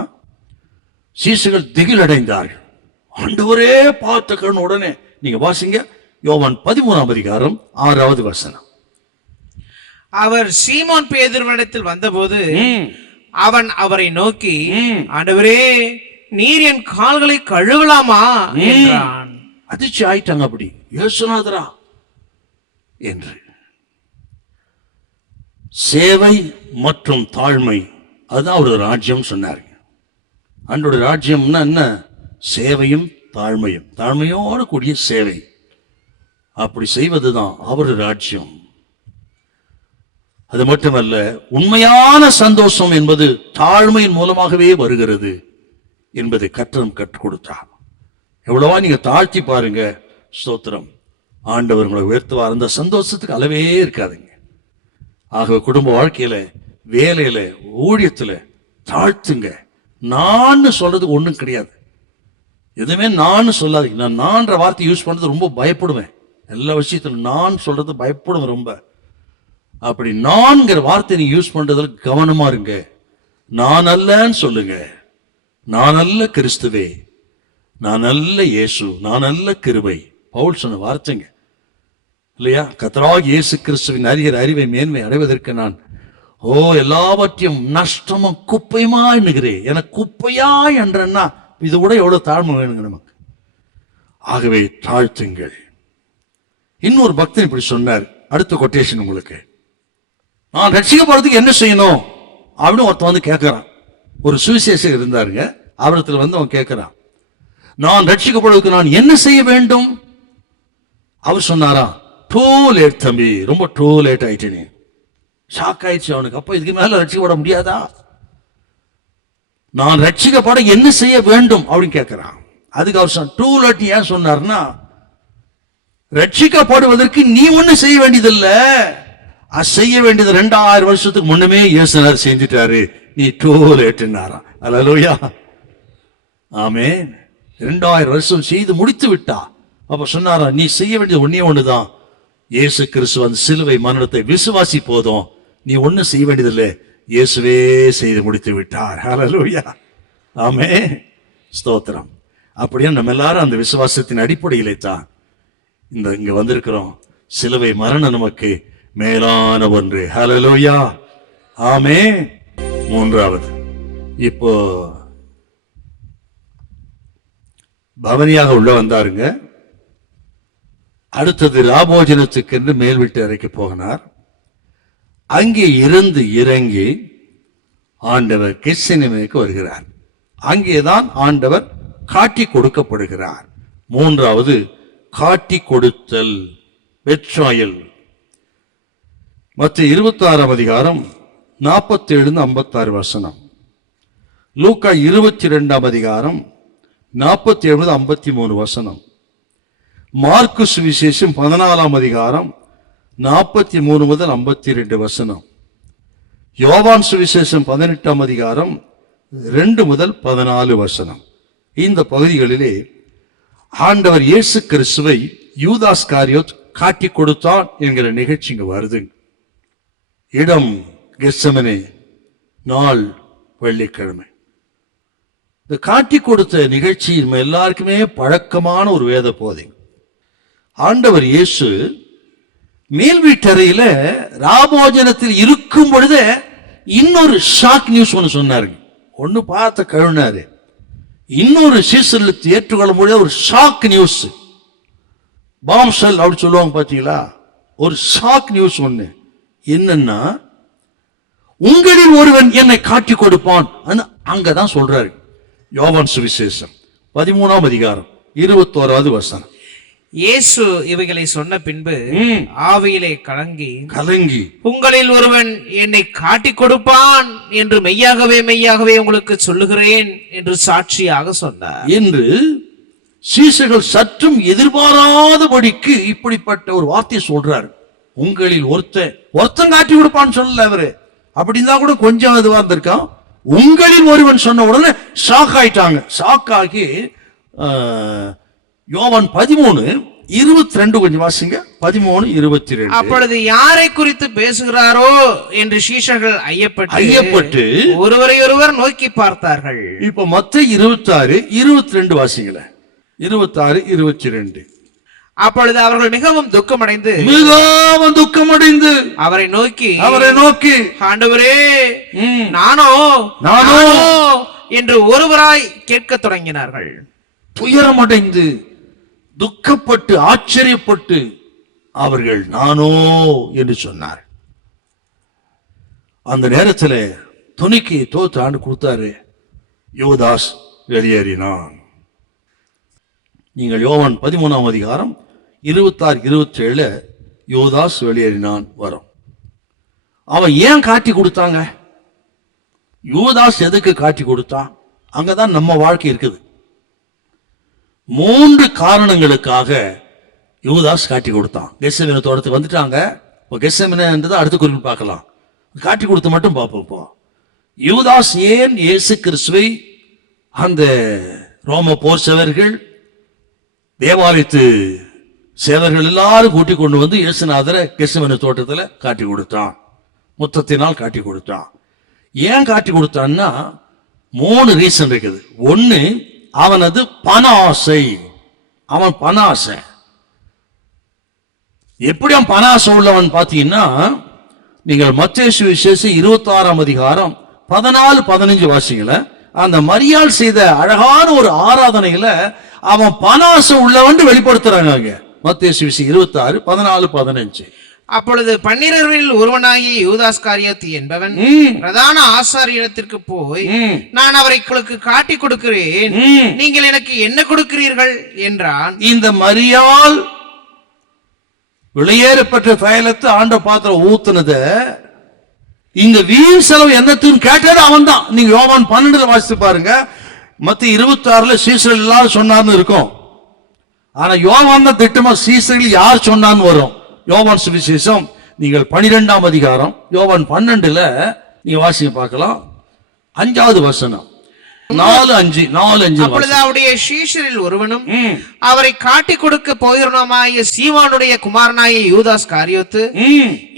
சீசுகள் திகில் அடைந்தார்கள். ஆண்டவரே பார்த்த கண் உடனே நீங்க வாசிங்க, யோவான் 13ஆம் அதிகாரம் 6வது வசனம். அவர் சீமோன் பேதுருவினிடத்தில் வந்தபோது அவன் அவரை நோக்கி, ஆண்டவரே, நீர் என் கால்களை கழுவலாமா என்றான். அதிர்ச்சி ஆயிட்டாங்க. அப்படி இயேசுநாதரா என்று. சேவை மற்றும் தாழ்மை, அதுதான் அவருடைய ராஜ்யம் சொன்னாருங்க. அன்றைய ராஜ்யம்னா என்ன? சேவையும் தாழ்மையும், தாழ்மையோடு கூடிய சேவை. அப்படி செய்வதுதான் அவருடைய ராஜ்யம். அது மட்டுமல்ல, உண்மையான சந்தோஷம் என்பது தாழ்மையின் மூலமாகவே வருகிறது என்பதை கற்றுக் கொடுத்தார். எவ்வளவா நீங்க தாழ்த்தி பாருங்க, ஸ்தோத்திரம், ஆண்டவர் உங்களை உயர்த்துவார். அந்த சந்தோஷத்துக்கு அளவே இருக்காதுங்க. ஆக குடும்ப வாழ்க்கையில, வேலையில, ஊழியத்துல தாழ்த்துங்க. நான் சொல்றதுக்கு ஒண்ணும் கிடையாது. எதுவுமே நான் சொல்லாதீங்க. நான் வார்த்தை யூஸ் பண்றது ரொம்ப பயப்படுவேன். எல்லா விஷயத்திலும் நான் சொல்றது பயப்படுவேன் ரொம்ப. அப்படி நான்கிற வார்த்தை நீ யூஸ் பண்றதுல கவனமா இருங்க. நான் அல்லன்னு சொல்லுங்க. நான் அல்ல கிறிஸ்துவே, நான் அல்ல இயேசு, நான் அல்ல கிருபை. பவுல் சொன்ன வார்த்தைங்க இல்லையா? கர்த்தராகிய இயேசு கிறிஸ்துவின் அறிவை மேன்மை அடைவதற்கு நான் எல்லாவற்றையும் நஷ்டமும் குப்பையுமா எண்ணுகிறேன். எனக்கு குப்பையா என்றன்னா இது கூட எவ்வளவு தாழ்மை வேணுங்க நமக்கு. ஆகவே தாழ்த்துங்கள். இன்னொரு பக்தன் இப்படி சொன்னார். அடுத்த கொட்டேஷன் உங்களுக்கு. நான் ரட்சிக்கப்படுறதுக்கு என்ன செய்யணும் அப்படின்னு ஒருத்தன் வந்து கேட்கிறான். ஒரு சுவிசேஷகர் இருந்தாருங்க, அவரிடத்துல வந்து அவன் கேட்கிறான், நான் ரட்சிக்கப்படுவதற்கு நான் என்ன செய்ய வேண்டும்? அவர் சொன்னாரா, டூ லேட் தம்பி, ரொம்ப டூ லேட் ஆயிட்டேனே. ஷாக் ஆயிடுச்சு அவனுக்கு. அப்ப இதுக்கு மேல ரட்சிக்கப்பட முடியாதா? நான் ரட்சிக்கப்பட என்ன செய்ய வேண்டும் அப்படின்னு கேட்கிறான். அதுக்கு அவர் சொன்ன டூ லேட் ஏன் சொன்னார்னா, ரட்சிக்கப்படுவதற்கு நீ ஒண்ணு செய்ய வேண்டியதில்லை, செய்ய வேண்டியது 2000 வருஷத்துக்கு முன்னமே இயேசுநாதர் செஞ்சிட்டாரு, நீ டூ லேட்னாராம். அல்லேலூயா, ஆமென். 2000 வருஷம் செய்து முடித்து விட்டா. அப்ப சொன்னாரா, நீ செய்ய வேண்டியது ஒண்ணே ஒண்ணுதான், இயேசு கிறிஸ்து அந்த சிலுவை மரணத்தை விசுவாசி போதும், நீ ஒண்ணும் செய்ய வேண்டியதில்லை, இயேசுவே செய்து முடித்து விட்டார். அல்லேலூயா, ஆமென், ஸ்தோத்திரம். அப்படியே நம்ம எல்லாரும் அந்த விசுவாசத்தின் அடிப்படையிலே தான் இங்க வந்திருக்கிறோம். சிலுவை மரணம் நமக்கு மேலான ஒன்று. ஹல்லேலூயா, ஆமென். மூன்றாவது, இப்போ பவனியாக உள்ள வந்தாருங்க. அடுத்தது ராபோஜனத்துக்கு என்று மேல் வீட்டு அறைக்கு போகினார். அங்கே இருந்து இறங்கி ஆண்டவர் கெத்செமனேக்கு வருகிறார். அங்கேதான் ஆண்டவர் காட்டி கொடுக்கப்படுகிறார். மூன்றாவது காட்டி கொடுத்தல், பெட்ராயல். மத்திய 26 அதிகாரம் 47-56 வசனம். லூக்கா 22 அதிகாரம் 47-53 வசனம். மார்க்கு சுவிசேஷம் 14 அதிகாரம் 43-52 வசனம். யோவான் சுவிசேஷம் 18 அதிகாரம் 2-14 வசனம். இந்த பகுதிகளிலே ஆண்டவர் இயேசு கிறிஸ்துவை யூதாஸ் காரியோத் காட்டி கொடுத்தான் என்கிற நிகழ்ச்சி இங்க வருது. இடம் கெத்செமனே, நாள் வெள்ளிக்கிழமை. இந்த காட்டி கொடுத்த நிகழ்ச்சி நம்ம எல்லாருக்குமே பழக்கமான ஒரு வேத போதை. ஆண்டவர் இயேசு மேல் வீட்டறையில ராபோஜனத்தில் இருக்கும் பொழுது இன்னொரு ஷாக் நியூஸ் ஒன்று சொன்னாரு. ஒன்னு பார்த்த கழுனாரு, இன்னொரு சீசனுக்கு ஏற்றுக்கொள்ள முடியாத ஒரு ஷாக் நியூஸ், பாம்செல் அப்படி சொல்லுவாங்க பாத்தீங்களா, ஒரு ஷாக் நியூஸ் ஒண்ணு. என்னன்னா, உங்களில் ஒருவன் என்னை காட்டி கொடுப்பான். அங்கதான் சொல்றாரு. யோவான் சுவிசேஷம் 13 அதிகாரம் 21 வசனம். இயேசு இவைகளை சொன்ன பின்பு ஆவியிலே கலங்கி உங்களில் ஒருவன் என்னை காட்டி கொடுப்பான் என்று மெய்யாகவே உங்களுக்கு சொல்லுகிறேன் என்று சாட்சியாக சொன்னார் என்று சீசர்கள் சற்றும் எதிர்பாராதபடிக்கு இப்படிப்பட்ட ஒரு வார்த்தையை சொல்றாரு. உங்களில் ஒருத்தன் காட்டி கொடுப்பான்னு சொல்லல அவரு. அப்படின்னா கூட கொஞ்சம் இதுவா இருந்திருக்கான். உங்களில் ஒருவன் சொன்ன உடனே ஷாக் ஆயிட்டாங்க. ஷாக் ஆகி யோவான் 13:22 கொஞ்சம் வாசிங்க. 13:22. அப்பொழுது யாரை குறித்து பேசுகிறாரோ என்று சீஷர்கள் ஐயப்பட்டு ஒருவரை ஒருவர் நோக்கி பார்த்தார்கள். இப்ப மத்தேயு 26:22 வாசிங்கள. 26:22. அப்பொழுது அவர்கள் மிகவும் துக்கமடைந்து அவரை நோக்கி ஆண்டவரே, நானோ என்று ஒருவராய் கேட்க தொடங்கினார்கள். துயரமடைந்து துக்கப்பட்டு ஆச்சரியப்பட்டு அவர்கள் நானோ என்று சொன்னார். அந்த நேரத்தில் துணிக்கு தோத்து ஆண்டு கொடுத்தாரு. யூதாஸ் வெளியேறினான். நீங்கள் யோவான் 13 அதிகாரம் 26-27 யூதாஸ் வெளியேறினான் வரும். அவன் ஏன் காட்டி கொடுத்தாங்க? யூதாஸ் எதுக்கு காட்டி கொடுத்தான்? அங்கதான் நம்ம வாழ்க்கை இருக்குது. 3 காரணங்களுக்காக யூதாஸ் காட்டி கொடுத்தான். கெத்செமனே தோட்டத்துக்கு வந்துட்டாங்க. இப்போ கெத்செமனேன்றதை அடுத்த குறிப்பிட்டு பார்க்கலாம். காட்டி கொடுத்து மட்டும் பார்ப்போம். யூதாஸ் ஏன் இயேசு கிறிஸ்துவை அந்த ரோம போர் சேவர்கள், தேவாலயத்து சேவர்கள் எல்லாரும் கூட்டி கொண்டு வந்து இயேசுநாதரை கெத்செமனே தோட்டத்தில் காட்டி கொடுத்தான். முத்தத்தினால் காட்டி கொடுத்தான். ஏன் காட்டி கொடுத்தான்னா 3 ரீசன் இருக்குது. ஒன்னு, அவனது பண ஆசை. அவன் பண ஆசை. எப்படி அவன் பண ஆசை உள்ளவன் பார்த்தீங்கன்னா, நீங்கள் மத்தேயு சுவிசேஷம் 26 அதிகாரம் 14-15 வாசிங்கள. அந்த மரியாள் செய்த அழகான ஒரு ஆராதனையில அவன் பண ஆசை உள்ளவன் வெளிப்படுத்துறாங்க. மத்தேயு சுவிசேஷம் 26:14-15. அப்பொழுது 12 ஒருவனாகிய யூதாஸ் காரியோத் என்பவன் பிரதான ஆசாரியத்திற்கு போய், நான் அவர்களுக்கு காட்டி கொடுக்கிறேன், நீங்கள் எனக்கு என்ன கொடுக்கிறீர்கள் என்றான். இந்த மரியாள் வெளியேறப்பட்ட தைலத்தை ஆண்ட பாத்திரம் ஊத்துனத இங்க வீண் செலவு என்னத்துன்னு கேட்டது அவன் தான். நீங்க யோவான் 12 வாசித்து பாருங்க. மத்திய 26 சீசர்கள் எல்லாரும் சொன்னார்னு இருக்கும். ஆனா யோவான் தான் திட்டமா சீசர்கள் யார் சொன்னான்னு வரும். யோவான் சுவிசேஷம் நீங்கள் 12ஆம் அதிகாரம் யோவான் 12ல நீங்க வாசிங்க பார்க்கலாம். 5வது வசனம் 4:5 அப்பொழுது அவருடைய சீஷரில் ஒருவனும் அவரை காட்டிக் கொடுக்க போகிறவனுமாகிய சீமோனுடைய குமாரனாகிய யூதாஸ் காரியோத்து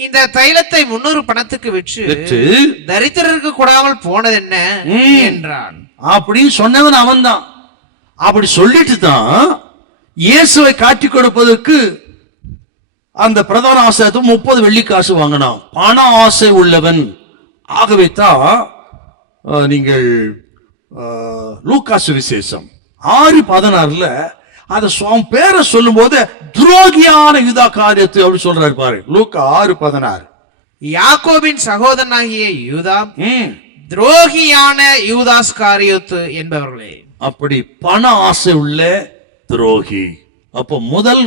இந்த தைலத்தை 300 பணத்துக்கு விற்று தரித்திரருக்கு கொடாமல் போனதென்ன என்றான். அப்படின்னு சொன்னவன் அவன்தான். அப்படி சொல்லிட்டு தான் இயேசுவை காட்டிக் கொடுப்பதற்கு அந்த பிரதான ஆசாரியர் 30 வெள்ளிக்காசு வாங்கினான். பண ஆசை உள்ளவன். ஆகவே தான் நீங்கள் லூக்கா சுவிசேஷம் 6:16 அத பேரை சொல்லும் போது துரோகியான யூதா காரியத்தை அப்படி சொல்றாரு பாரு. லூக்கா 6:16 யாக்கோபின் சகோதரனாகிய யூதா துரோகியான யூதாஸ் காரியோத்து என்பவர்களே. அப்படி பண ஆசை உள்ள துரோகி. அப்ப முதல்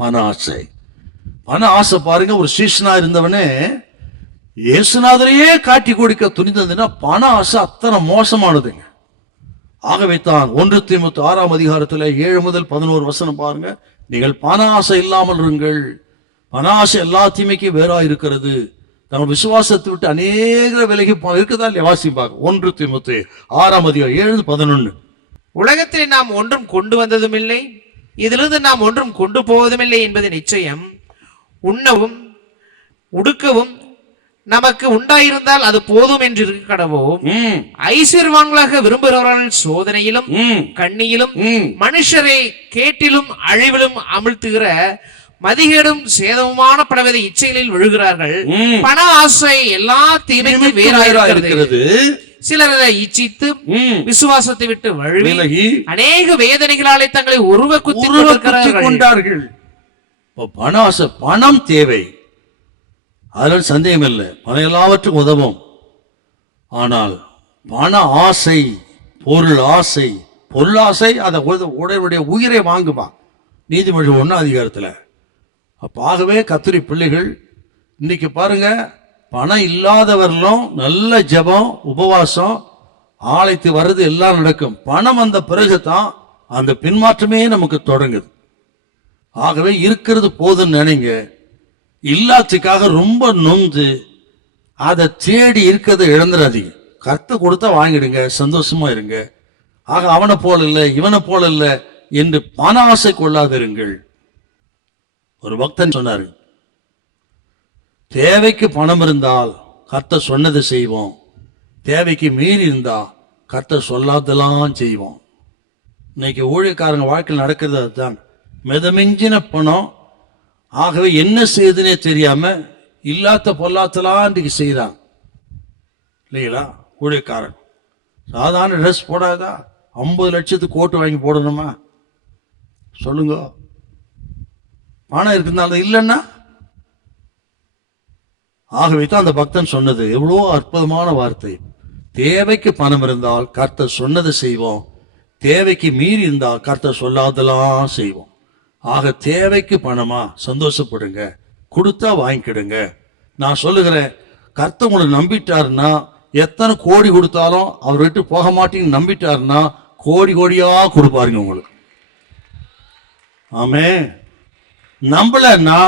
பண ஆசை. பண ஆசை பாருங்க. ஒரு சீஷனா இருந்தவனே இயேசுநாதரையே காட்டி கொடுக்க துணிந்ததுன்னா பண ஆசை அத்தனை மோசமானதுங்க. ஆகவே தான் 1 தீமோத்தேயு 6ஆம் அதிகாரத்துல 7 முதல் 11 வசனம் பாருங்க. நீங்கள் பண ஆசை இல்லாமல் இருங்கள். பண ஆசை எல்லா தீமைக்கும் வேறா இருக்கிறது. தங்கள் விசுவாசத்தை விட்டு அநேக விலகி இருக்குதா இல்லையா? வாசி பார்க்க 1 தீமோத்தேயு 6ஆம் அதிகாரம் 7-11. உலகத்தில் நாம் ஒன்றும் கொண்டு வந்ததும் இல்லை, இதிலிருந்து நாம் ஒன்றும் கொண்டு போவதுமில்லை என்பது நிச்சயம். உண்ணவும் உடுக்கவும் நமக்கு உண்டாயிருந்தால் அது போதும் என்று இருக்க கடவோம். ஐஸ்வர்யவான்களாக விரும்புகிறவர்கள் சோதனையிலும் கண்ணியிலும் மனுஷரை கேட்டிலும் அழிவிலும் அமிழ்த்துகிற மதிகேடும் சேதமுமான பலவித இச்சைகளில் விழுகிறார்கள். பண ஆசை எல்லா தீமைக்கும் வேறாயிருக்கிறது. சிலர் அதை இச்சித்து விசுவாசத்தை விட்டு விலகி அநேக வேதனைகளாலே தங்களை உருவ குத்தி கொண்டார்கள். பண ஆசை, பணம் தேவை, அதில் சந்தேகம் இல்லை. பணம் எல்லாவற்றுக்கும் உதவும். ஆனால் பண ஆசை, பொருள் ஆசை, பொருளாசை அதை உடைய உயிரை வாங்குமா. நீதிமொழி 1 அதிகாரத்தில். ஆகவே கர்த்தருடைய பிள்ளைகள் இன்னைக்கு பாருங்க, பணம் இல்லாதவர்களும் நல்ல ஜெபம் உபவாசம் ஆலயத்து வர்றது எல்லாம் நடக்கும். பணம் வந்த பிறகுதான் அந்த பின்மாற்றமே நமக்கு தொடங்குது. ஆகவே இருக்கிறது போதுன்னு நினைங்க. இல்லாததுக்காக ரொம்ப நொந்து அதை தேடி இருக்கிறத இழந்துடாதீங்க. கர்த்தர் கொடுத்தா வாங்கிடுங்க, சந்தோஷமா இருங்க. ஆக அவனை போல இல்லை இவனை போல இல்லை என்று பண ஆசை கொள்ளாதிருங்கள். ஒரு பக்தன் சொன்னாரு, தேவைக்கு பணம் இருந்தால் கர்த்தர் சொன்னதை செய்வோம், தேவைக்கு மீறி இருந்தா கர்த்தர் சொல்லாதெல்லாம் செய்வோம். இன்னைக்கு ஊழியக்காரங்க வாழ்க்கையில் நடக்கிறது அதுதான். மிதமிஞ்சின பணம். ஆகவே என்ன செய்யுதுன்னே தெரியாம இல்லாத பொல்லாத்தலாம் இன்றைக்கு செய்யறான் இல்லைங்களா? ஊழியக்காரன் சாதாரண ட்ரெஸ் போடாதா 50 லட்சத்துக்கு கோட்டு வாங்கி போடணுமா சொல்லுங்க? பணம் இருக்குனால இல்லைன்னா. ஆகவே தான் அந்த பக்தன் சொன்னது எவ்வளோ அற்புதமான வார்த்தை. தேவைக்கு பணம் இருந்தால் கர்த்தர் சொன்னதை செய்வோம், தேவைக்கு மீறி இருந்தால் கர்த்தர் சொல்லாதெல்லாம் செய்வோம். ஆக தேவைக்கு பணமா சந்தோஷப்படுங்க, கொடுத்தா வாங்கிக்கிடுங்க. நான் சொல்லுகிறேன், கர்த்தர் உங்களை நம்பிட்டாருன்னா எத்தனை கோடி கொடுத்தாலும் அவர் விட்டு போக மாட்டீங்கன்னு நம்பிட்டாருன்னா கோடி கோடியா கொடுப்பாருங்க உங்களுக்கு. ஆமே, நம்பலன்னா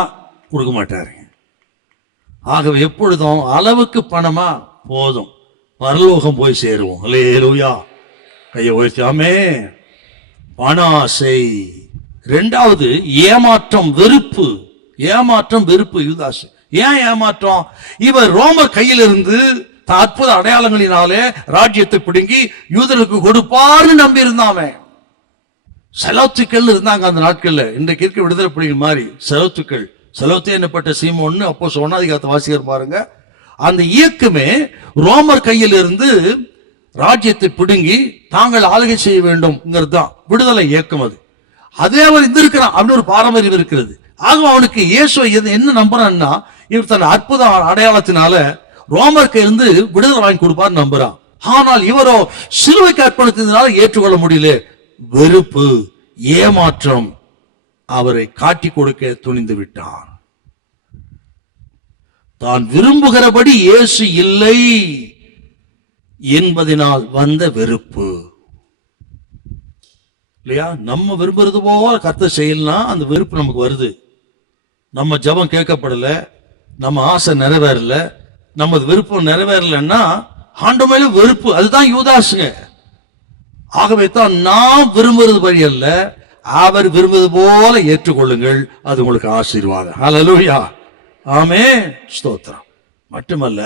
கொடுக்க மாட்டாருங்க. ஆகவே எப்பொழுதும் அளவுக்கு பணமா போதும், பரலோகம் போய் சேருவோம். அல்லேலூயா. கையை உயர்த்தி ஆமே. பண ஆசை. 2வது ஏமாற்றம், வெறுப்பு. ஏமாற்றம், வெறுப்பு. யூதாஸ் ஏன் ஏமாற்றம்? இவர் ரோமர் கையிலிருந்து அற்புத அடையாளங்களினாலே ராஜ்யத்தை பிடுங்கி யூதருக்கு கொடுப்பார்னு நம்பி இருந்தாமே. செலவுத்துக்கள் இருந்தாங்க அந்த நாட்கள்ல. இன்றைக்கு இருக்க விடுதலை புலிகள் மாதிரி செலவுத்துக்கள். செலவுத்தே என்னப்பட்ட சீமோன்னு அப்போ சொன்னாதிகாரத்தை வாசிகர் பாருங்க. அந்த இயக்கமே ரோமர் கையில் இருந்து ராஜ்யத்தை பிடுங்கி தாங்கள் ஆளுகை செய்ய வேண்டும்ங்கிறது தான் விடுதலை இயக்கம். அது அதே அவர் இருந்திருக்கிறான் அப்படின்னு ஒரு பாரம்பரியம் இருக்கிறது. ஆக அவனுக்கு இயேசுவை என்ன நம்புறான்னா, இவர் தன் அற்புத அடையாளத்தினால ரோமருக்கு இருந்து விடுதலை வாங்கி கொடுப்பார் நம்புறான். ஆனால் இவரோ சிலுவைக்கு அர்ப்பணித்ததுனால ஏற்றுக்கொள்ள முடியல. வெறுப்பு, ஏமாற்றம் அவரை காட்டி கொடுக்க துணிந்து விட்டான். தான் விரும்புகிறபடி இயேசு இல்லை என்பதனால் வந்த வெறுப்பு இல்லையா? நம்ம விரும்புறது போல கர்த்தர் செய்யலாம், அந்த வெறுப்பு நமக்கு வருது. நம்ம ஜெபம் கேட்கப்படல, நம்ம ஆசை நிறைவேறல, நமது விருப்பம் நிறைவேறலன்னா ஆண்டவர் மேல வெறுப்பு. அதுதான் யூதாசுங்க. ஆகவே தான் நாம் விரும்புறது வழி அல்ல, அவர் விரும்புவது போல ஏற்றுக்கொள்ளுங்கள், அது உங்களுக்கு ஆசீர்வாதம். ஹல்லேலூயா, ஆமென், ஸ்தோத்திரம். மட்டுமல்ல,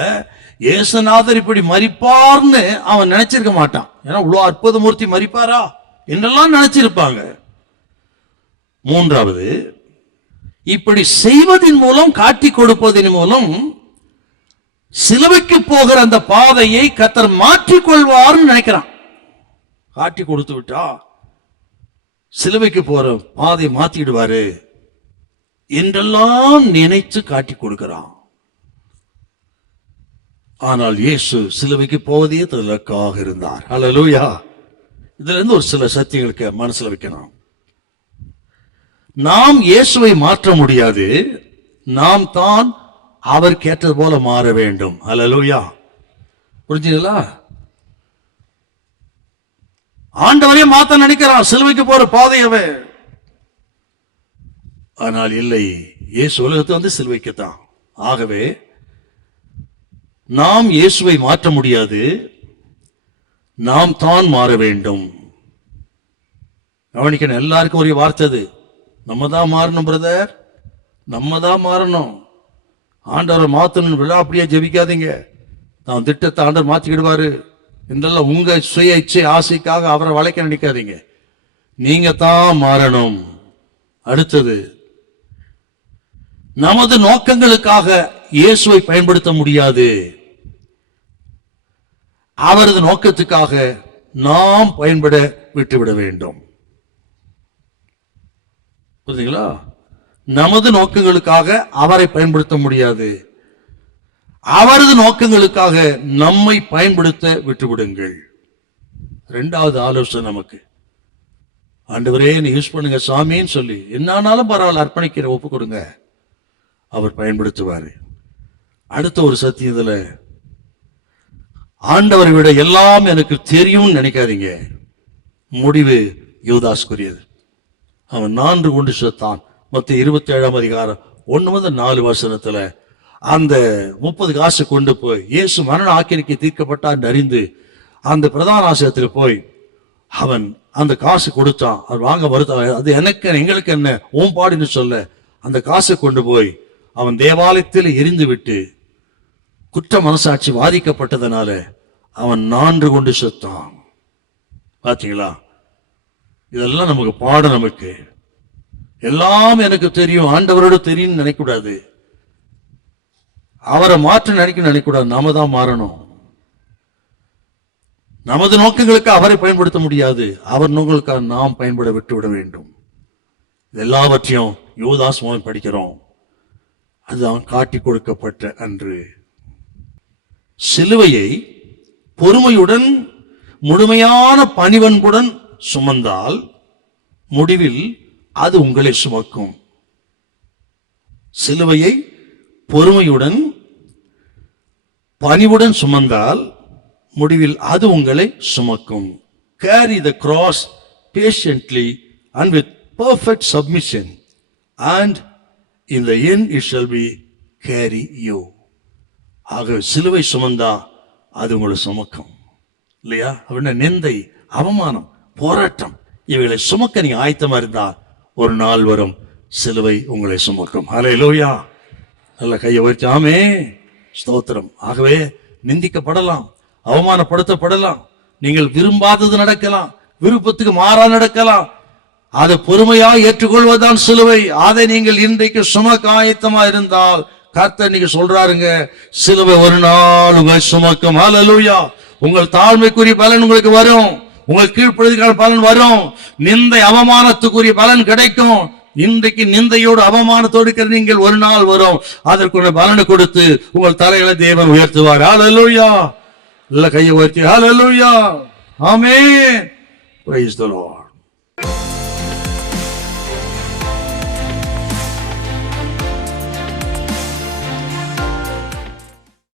இயேசுநாதர் இப்படி மரிப்பார்னு அவன் நினைச்சிருக்க மாட்டான். ஏன்னா இவ்வளவு அற்புதமூர்த்தி மரிப்பாரா என்றெல்லாம் நினைச்சிருப்பாங்க. மூன்றாவது, இப்படி செய்வதன் மூலம், காட்டி கொடுப்பதன் மூலம் சிலுவைக்கு போகிற அந்த பாதையை கர்த்தர் மாற்றிக்கொள்வார்னு நினைக்கிறான். காட்டி கொடுத்து விட்டா சிலுவைக்கு போற பாதையை மாத்திடுவாரு என்றெல்லாம் நினைச்சு காட்டி கொடுக்கிறான். ஆனால் இயேசு சிலுவைக்கு போவதே தனக்காக இருந்தார். ஹல்லேலூயா. இதுல இருந்து ஒரு சில சத்தியங்களுக்கு மனசுல வைக்கணும். நாம் இயேசுவை மாற்ற முடியாது, நாம் தான் அவர் கேட்டது போல மாற வேண்டும். ஹல்லேலூயா, புரிஞ்சுங்களா? ஆண்டவரே மாத்த நினைக்கிறான் சிலுவைக்கு போற பாதையவே. ஆனால் இல்லை, இயேசு உலகத்தை வந்து சிலுவைக்குத்தான். ஆகவே நாம் இயேசுவை மாற்ற முடியாது, நாம் தான் மாற வேண்டும். கவனிக்கணும், எல்லாருக்கும் ஒரு வார்த்தை அது, நம்ம தான் மாறணும் பிரதர், நம்ம தான் மாறணும். ஆண்டவரை மாத்தணும் விழா அப்படியே ஜெபிக்காதீங்க, நான் திட்டத்தை ஆண்டவர் மாத்திக்கிடுவாரு என்றெல்லாம் உங்க சுய இச்சை ஆசைக்காக அவரை வளைக்க நினைக்காதீங்க. நீங்க தான் மாறணும். அடுத்தது, நமது நோக்கங்களுக்காக இயேசுவை பயன்படுத்த முடியாது, அவரது நோக்கத்துக்காக நாம் பயன்பட விட்டுவிட வேண்டும். புரியுதுங்களா? நமது நோக்கங்களுக்காக அவரை பயன்படுத்த முடியாது, அவரது நோக்கங்களுக்காக நம்மை பயன்படுத்த விட்டுவிடுங்கள். இரண்டாவது ஆலோசனை நமக்கு, ஆண்டவரே நீ யூஸ் பண்ணுங்க சாமின்னு சொல்லி என்னானாலும் பரவாயில்ல அர்ப்பணிக்கிற ஒப்பு கொடுங்க, அவர் பயன்படுத்துவாரு. அடுத்த ஒரு சத்தியம், இதுல ஆண்டவரை விட எல்லாம் எனக்கு தெரியும்னு நினைக்காதீங்க. முடிவு யூதாஸ்குரியது. அவன் 4 கொண்டு செத்தான். மொத்தம் 27ஆம் அதிகாரம் 1 முதல் 4 வசனத்துல அந்த 30 காசு கொண்டு போய் இயேசு மரண ஆக்கினைக்கு தீர்க்கப்பட்டான் அறிந்து அந்த பிரதான ஆசிரியத்தில் போய் அவன் அந்த காசு கொடுத்தான். அவர் வாங்க மறுத்தான். அது எனக்கு எங்களுக்கு என்ன ஓம் பாடின்னு சொல்ல அந்த காசை கொண்டு போய் அவன் தேவாலயத்தில் எரிந்து விட்டு குற்ற மனசாட்சி பாதிக்கப்பட்டதனால அவன் 4 கொண்டு செத்தான். பாத்தீங்களா? இதெல்லாம் நமக்கு பாடம். நமக்கு எல்லாம் எனக்கு தெரியும், ஆண்டவரோட தெரியும் நினைக்கூடாது, அவரை மாற்ற நினைக்கூடாது. நாம தான் மாறணும். நமது நோக்கங்களுக்கு அவரை பயன்படுத்த முடியாது, அவர் நோக்கங்களுக்காக நாம் பயன்பட விட்டுவிட வேண்டும். எல்லாவற்றையும் யோதாஸ் மூலம் படிக்கிறோம். அதுதான் காட்டி கொடுக்கப்பட்ட அன்று. சிலுவையை பொறுமையுடன் முழுமையான பணிவன்புடன் சுமந்தால் முடிவில் அது உங்களை சுமக்கும். சிலுவையை பொறுமையுடன் பணிவுடன் சுமந்தால் முடிவில் அது உங்களை சுமக்கும். Carry the cross patiently and with perfect submission, and in the end it shall be carry you. ஆக சிலுவை சுமந்தா அது உங்களை சுமக்கும். இல்லையா? அப்படின்னா நிந்தை, அவமானம், போராட்டம் இவைகளை சுமக்க நீங்க ஆயத்தமா இருந்தா ஒரு நாள் வரும் சிலுவை உங்களை சுமக்கும். ஹல்லேலூயா. நல்ல கையை உயர்த்தி ஆமென், ஸ்தோத்திரம். ஆகவே நிந்திக்கப்படலாம், அவமானப்படுத்தப்படலாம், நீங்கள் விரும்பாதது நடக்கலாம், விருப்பத்துக்கு மாறா நடக்கலாம், அதை பொறுமையா ஏற்றுக்கொள்வதுதான் சிலுவை. அதை நீங்கள் இன்றைக்கு சுமக்க ஆயத்தமா இருந்தால் கர்த்தர் நீங்க சொல்றாருங்க, சிலுவை ஒரு நாள் உங்களை சுமக்கும். ஹல்லேலூயா. உங்கள் தாழ்மைக்குரிய பலன் உங்களுக்கு வரும், உங்கள் கீழ்ப்படுதலுக்கான பலன் வரும், நிந்தை அவமானத்துக்குரிய பலன் கிடைக்கும். இன்றைக்கு நிந்தையோடு அவமானத்தோடு நீங்கள் ஒரு நாள் வரும், அதற்குரிய பலனை கொடுத்து உங்கள் தலைகளை தேவன் உயர்த்துவார். ஹல்லேலூயா. இல்ல கையை உயர்த்தி ஹல்லேலூயா. ஆமென். Praise the Lord.